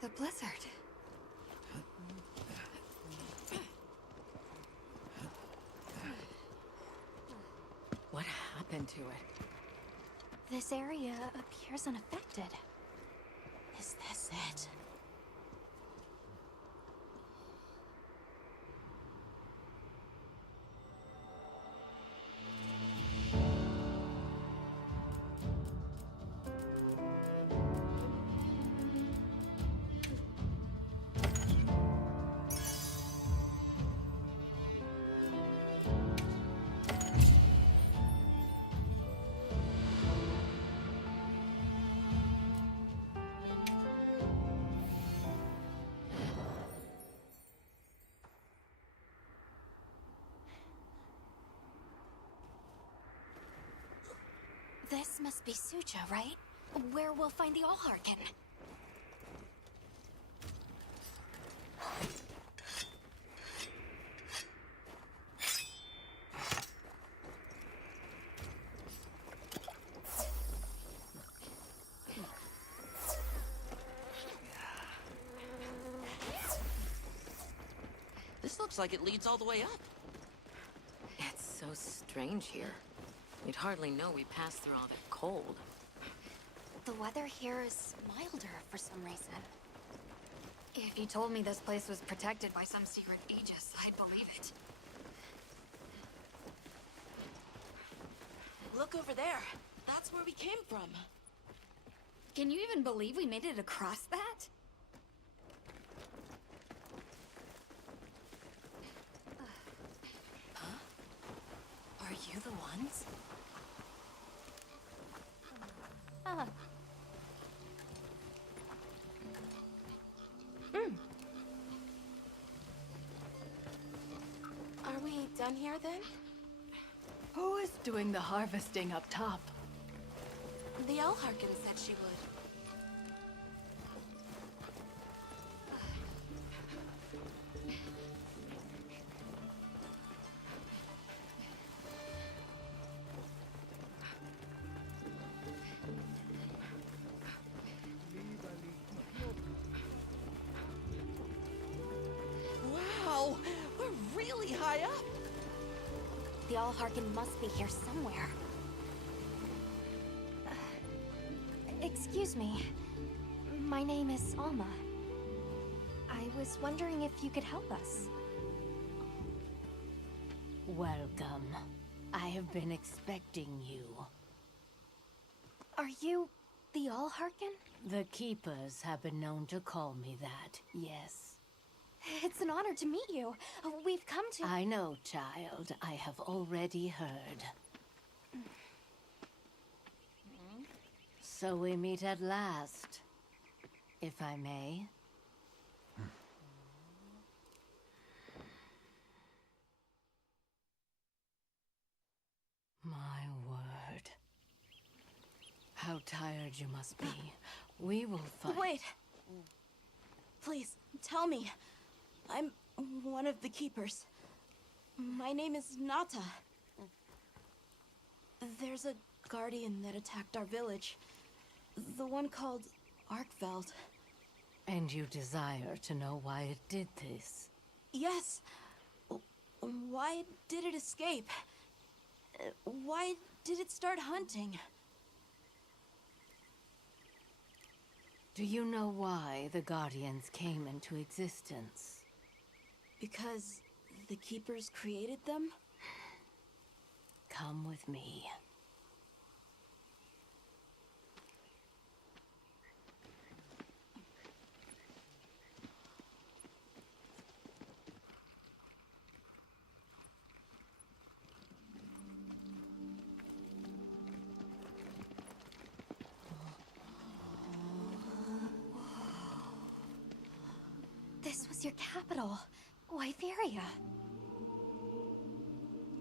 The blizzard. What happened to it? This area appears unaffected. Is this it? This must be Suja, right? Where we'll find the Allharkin. This looks like it leads all the way up. It's so strange here. You'd hardly know we passed through all that cold. The weather here is milder for some reason. If you told me this place was protected by some secret aegis, I'd believe it. Look over there. That's where we came from. Can you even believe we made it across that? Are you the ones? Are we done here then? Who is doing the harvesting up top? The Allharkin said she would. Wow! We're really high up! The Allharkin must be here somewhere. Excuse me. My name is Alma. I was wondering if you could help us. Welcome. I have been expecting you. Are you the Allharkin? The Keepers have been known to call me that, yes. It's an honor to meet you. We've come to... I know, child. I have already heard. So we meet at last, if I may. My word. How tired you must be. We will fight. Wait! Please, tell me. I'm one of the Keepers. My name is Nata. There's a guardian that attacked our village. The one called Arkveld. And you desire to know why it did this? Yes. Why did it escape? Why did it start hunting? Do you know why the Guardians came into existence? Because the Keepers created them? Come with me. This was your capital, Wyveria.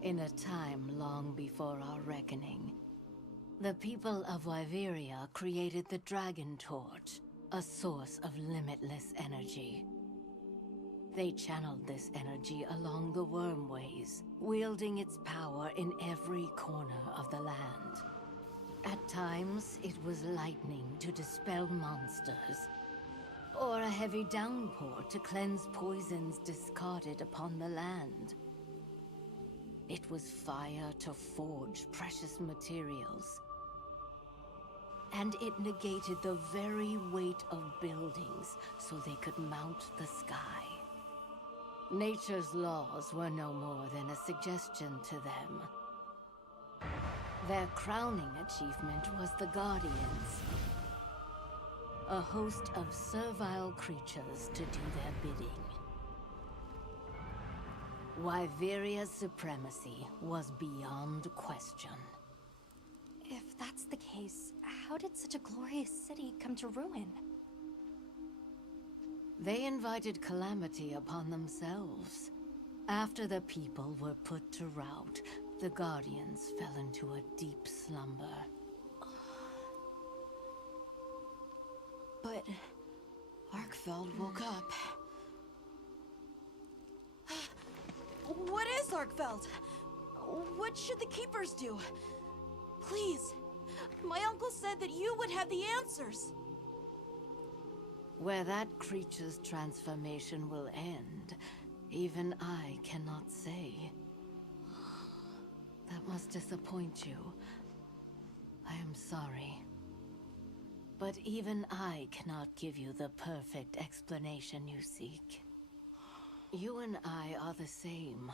In a time long before our reckoning, the people of Wyveria created the Dragon Torch, a source of limitless energy. They channeled this energy along the Wormways, wielding its power in every corner of the land. At times, it was lightning to dispel monsters, or a heavy downpour to cleanse poisons discarded upon the land. It was fire to forge precious materials. And it negated the very weight of buildings so they could mount the sky. Nature's laws were no more than a suggestion to them. Their crowning achievement was the Guardians. A host of servile creatures to do their bidding. Wyveria's supremacy was beyond question. If that's the case, how did such a glorious city come to ruin? They invited calamity upon themselves. After the people were put to rout, the Guardians fell into a deep slumber. Arkfeld woke up. What is Arkfeld? What should the Keepers do? Please. My uncle said that you would have the answers. Where that creature's transformation will end, even I cannot say. That must disappoint you. I am sorry. But even I cannot give you the perfect explanation you seek. You and I are the same.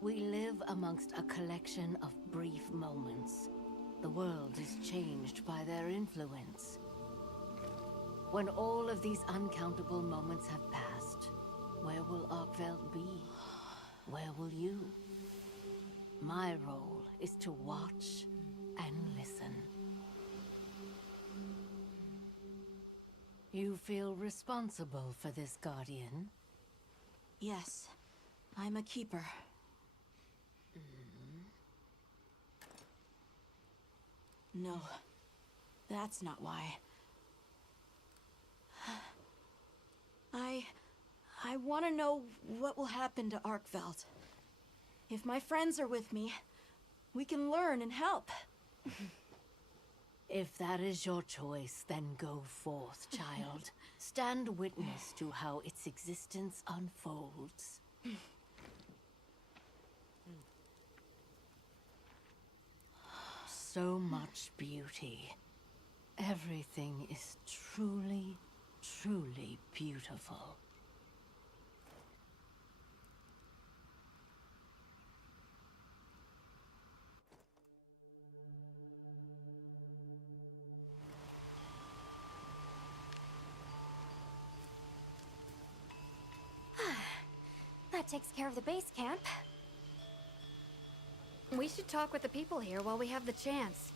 We live amongst a collection of brief moments. The world is changed by their influence. When all of these uncountable moments have passed, where will Arkveld be? Where will you? My role is to watch and listen. You feel responsible for this, Guardian? Yes, I'm a Keeper. No, that's not why. I want to know what will happen to Arkveld. If my friends are with me, we can learn and help. If that is your choice, then go forth, child. Stand witness to how its existence unfolds. So much beauty. Everything is truly, truly beautiful. That takes care of the base camp. We should talk with the people here while we have the chance.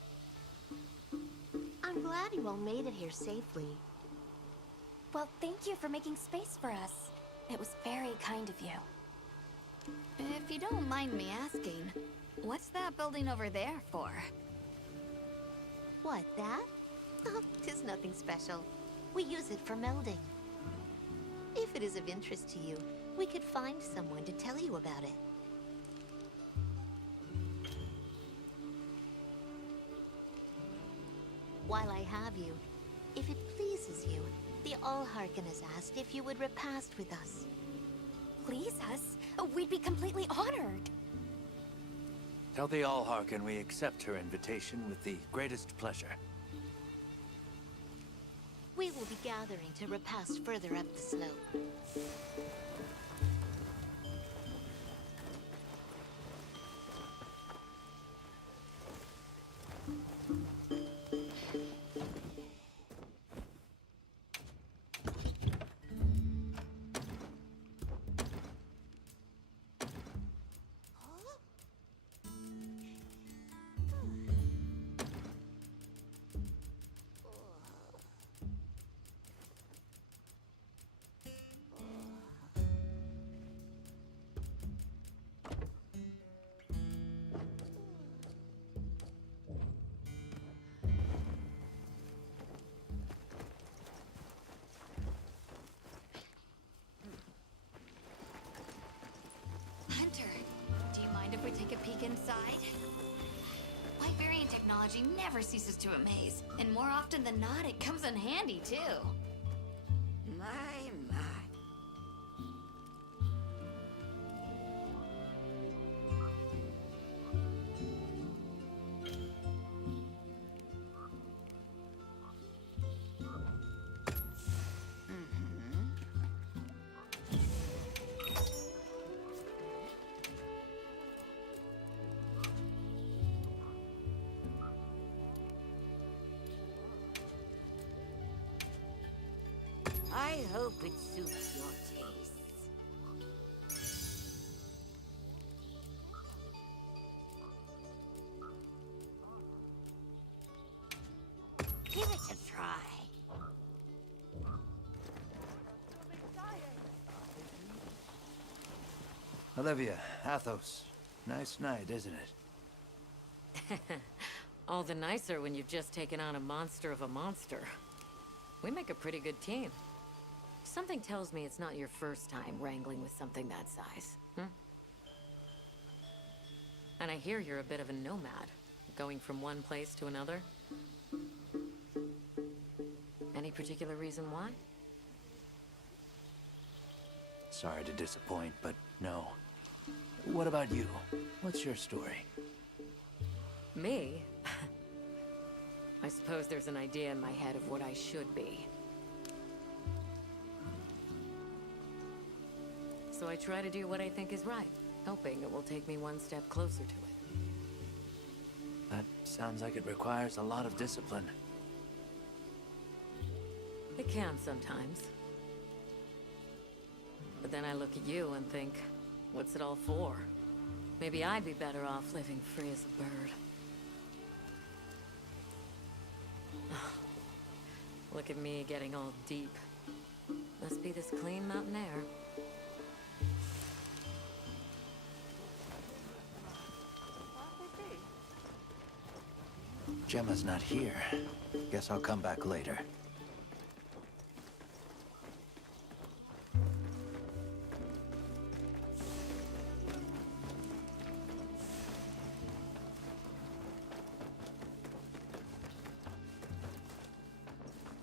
I'm glad you all made it here safely. Well, thank you for making space for us. It was very kind of you. If you don't mind me asking, what's that building over there for? What, that? Oh, 'tis nothing special. We use it for melding. If it is of interest to you, we could find someone to tell you about it. While I have you, if it pleases you, the Allharken has asked if you would repast with us. Please us? We'd be completely honored. Tell the Allharken we accept her invitation with the greatest pleasure. We will be gathering to repast further up the slope. Hunter, do you mind if we take a peek inside? Wyverian technology never ceases to amaze, and more often than not, it comes in handy, too. My. I hope it suits your tastes. Give it a try. Olivia, Athos. Nice night, isn't it? All the nicer when you've just taken on a monster of a monster. We make a pretty good team. Something tells me it's not your first time wrangling with something that size, hmm? And I hear you're a bit of a nomad, going from one place to another. Any particular reason why? Sorry to disappoint, but no. What about you? What's your story? Me? I suppose there's an idea in my head of what I should be. So I try to do what I think is right, hoping it will take me one step closer to it. That sounds like it requires a lot of discipline. It can sometimes. But then I look at you and think, what's it all for? Maybe I'd be better off living free as a bird. Look at me getting all deep. Must be this clean mountain air. Gemma's not here. Guess I'll come back later.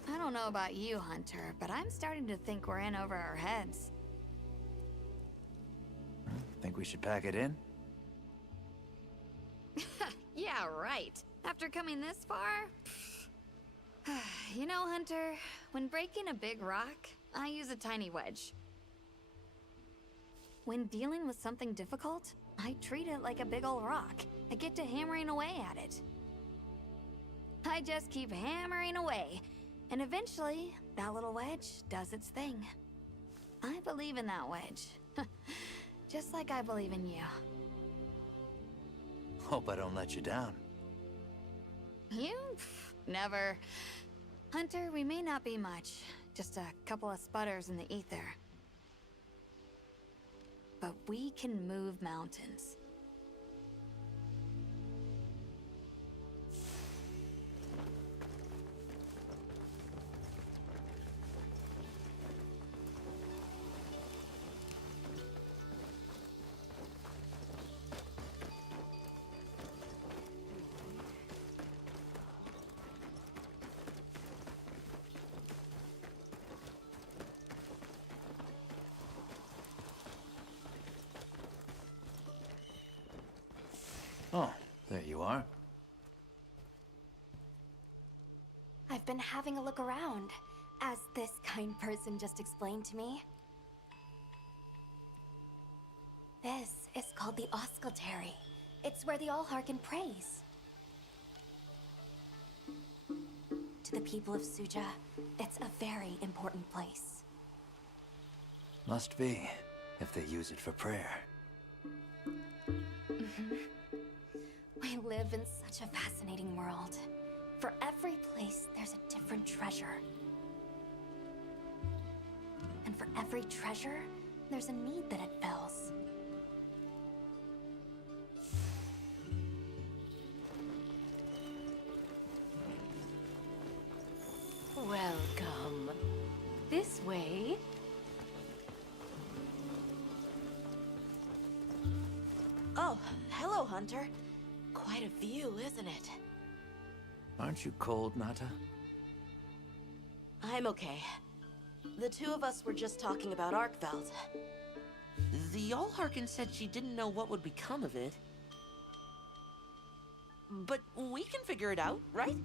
I don't know about you, Hunter, but I'm starting to think we're in over our heads. Think we should pack it in? Yeah, right. After coming this far? You know, Hunter, when breaking a big rock, I use a tiny wedge. When dealing with something difficult, I treat it like a big old rock. I get to hammering away at it. I just keep hammering away, and eventually, that little wedge does its thing. I believe in that wedge. Just like I believe in you. Hope I don't let you down. You? Never. Hunter, we may not be much. Just a couple of sputters in the ether. But we can move mountains. Oh, there you are. I've been having a look around, as this kind person just explained to me. This is called the Oscultary. It's where the Allharkin prays. To the people of Suja, it's a very important place. Must be, if they use it for prayer. We live in such a fascinating world. For every place, there's a different treasure. And for every treasure, there's a need that it fills. Welcome. This way. Oh, hello, Hunter. Quite a view, isn't it? Aren't you cold, Nata? I'm okay. The two of us were just talking about Arkveld. The Allharkin said she didn't know what would become of it. But we can figure it out, right?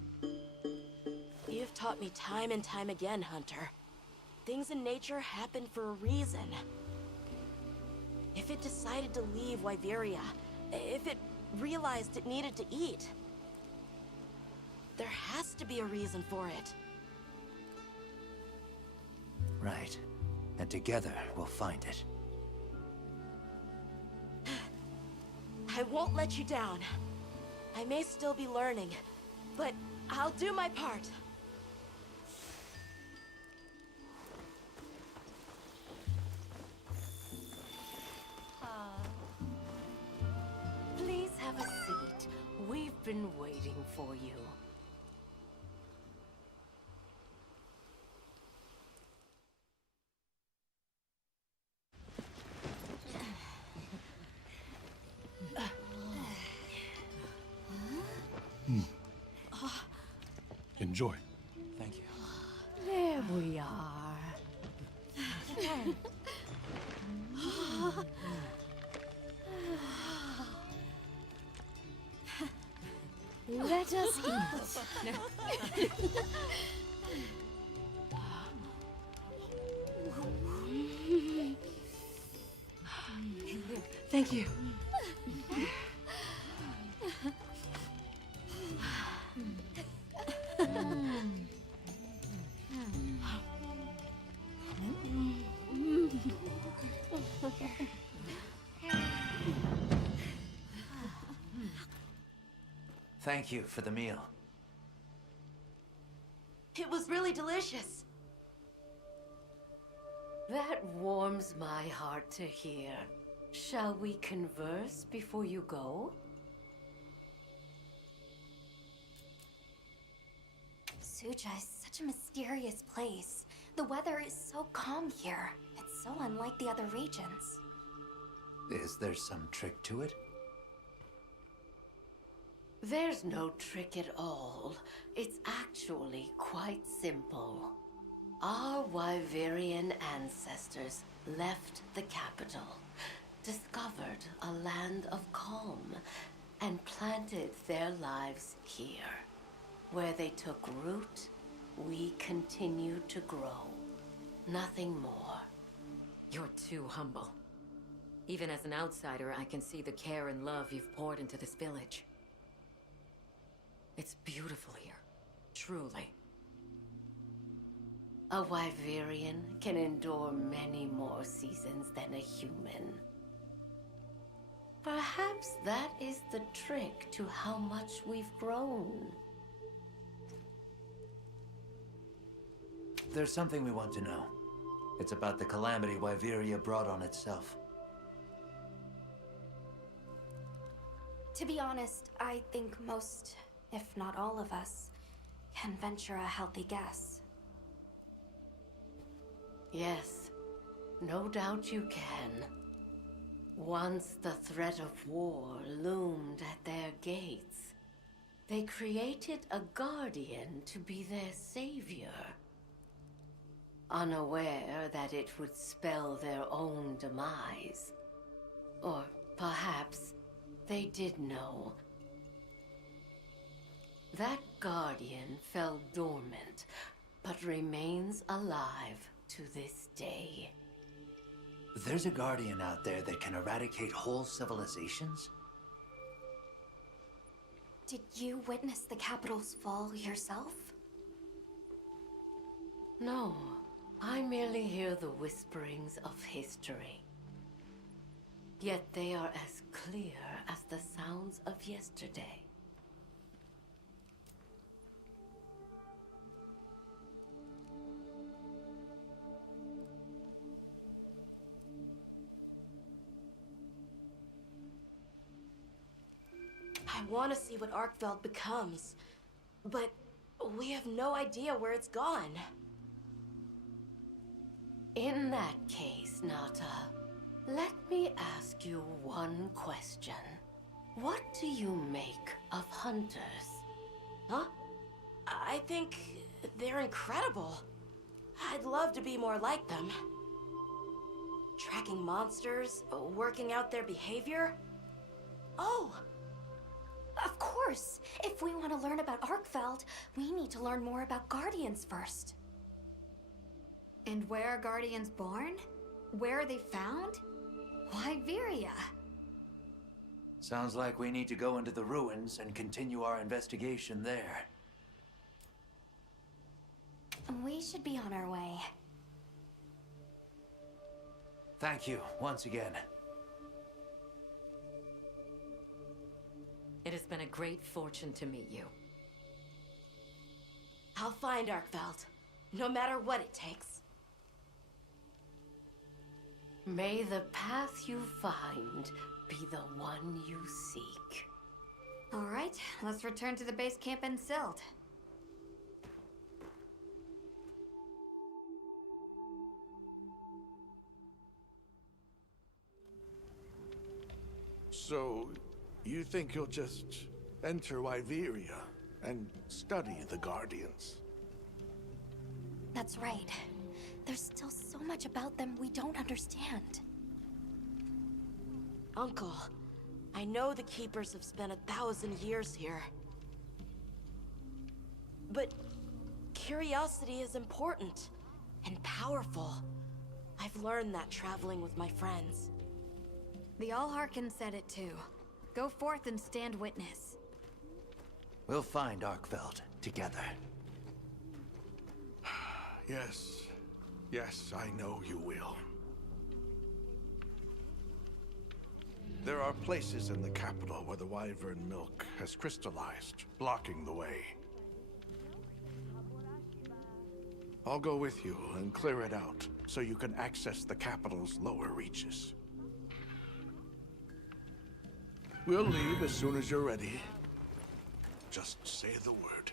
You've taught me time and time again, Hunter. Things in nature happen for a reason. If it decided to leave Wyveria, if it realized it needed to eat, there has to be a reason for it. Right. And together, we'll find it. I won't let you down. I may still be learning, but I'll do my part. Please have a seat. We've been waiting for you. Enjoy. Thank you. There we are. Let us eat. Thank you. Thank you for the meal. It was really delicious. That warms my heart to hear. Shall we converse before you go? Suja is such a mysterious place. The weather is so calm here. It's so unlike the other regions. Is there some trick to it? There's no trick at all. It's actually quite simple. Our Wyverian ancestors left the capital, discovered a land of calm, and planted their lives here. Where they took root, we continue to grow. Nothing more. You're too humble. Even as an outsider, I can see the care and love you've poured into this village. It's beautiful here. Truly. A Wyverian can endure many more seasons than a human. Perhaps that is the trick to how much we've grown. There's something we want to know. It's about the calamity Wyveria brought on itself. To be honest, I think most, if not all of us, can venture a healthy guess. Yes, no doubt you can. Once the threat of war loomed at their gates, they created a guardian to be their savior. Unaware that it would spell their own demise. Or perhaps they did know. That guardian fell dormant, but remains alive to this day. There's a guardian out there that can eradicate whole civilizations? Did you witness the capital's fall yourself? No, I merely hear the whisperings of history. Yet they are as clear as the sounds of yesterday. I want to see what Arkveld becomes, but we have no idea where it's gone. In that case, Nata, let me ask you one question. What do you make of hunters? Huh? I think they're incredible. I'd love to be more like them. Tracking monsters, working out their behavior. Oh! Of course! If we want to learn about Arkveld, we need to learn more about Guardians first. And where are Guardians born? Where are they found? Wyveria. Sounds like we need to go into the ruins and continue our investigation there. We should be on our way. Thank you, once again. It has been a great fortune to meet you. I'll find Arkveld, no matter what it takes. May the path you find be the one you seek. All right, let's return to the base camp in Silt. So, you think you'll just enter Wyveria and study the Guardians. That's right. There's still so much about them we don't understand. Uncle, I know the Keepers have spent 1,000 years here. But curiosity is important and powerful. I've learned that traveling with my friends. The Allharkin said it too. Go forth and stand witness. We'll find Arkfeld together. Yes. Yes, I know you will. There are places in the capital where the Wyvern milk has crystallized, blocking the way. I'll go with you and clear it out, so you can access the capital's lower reaches. We'll leave as soon as you're ready. Just say the word.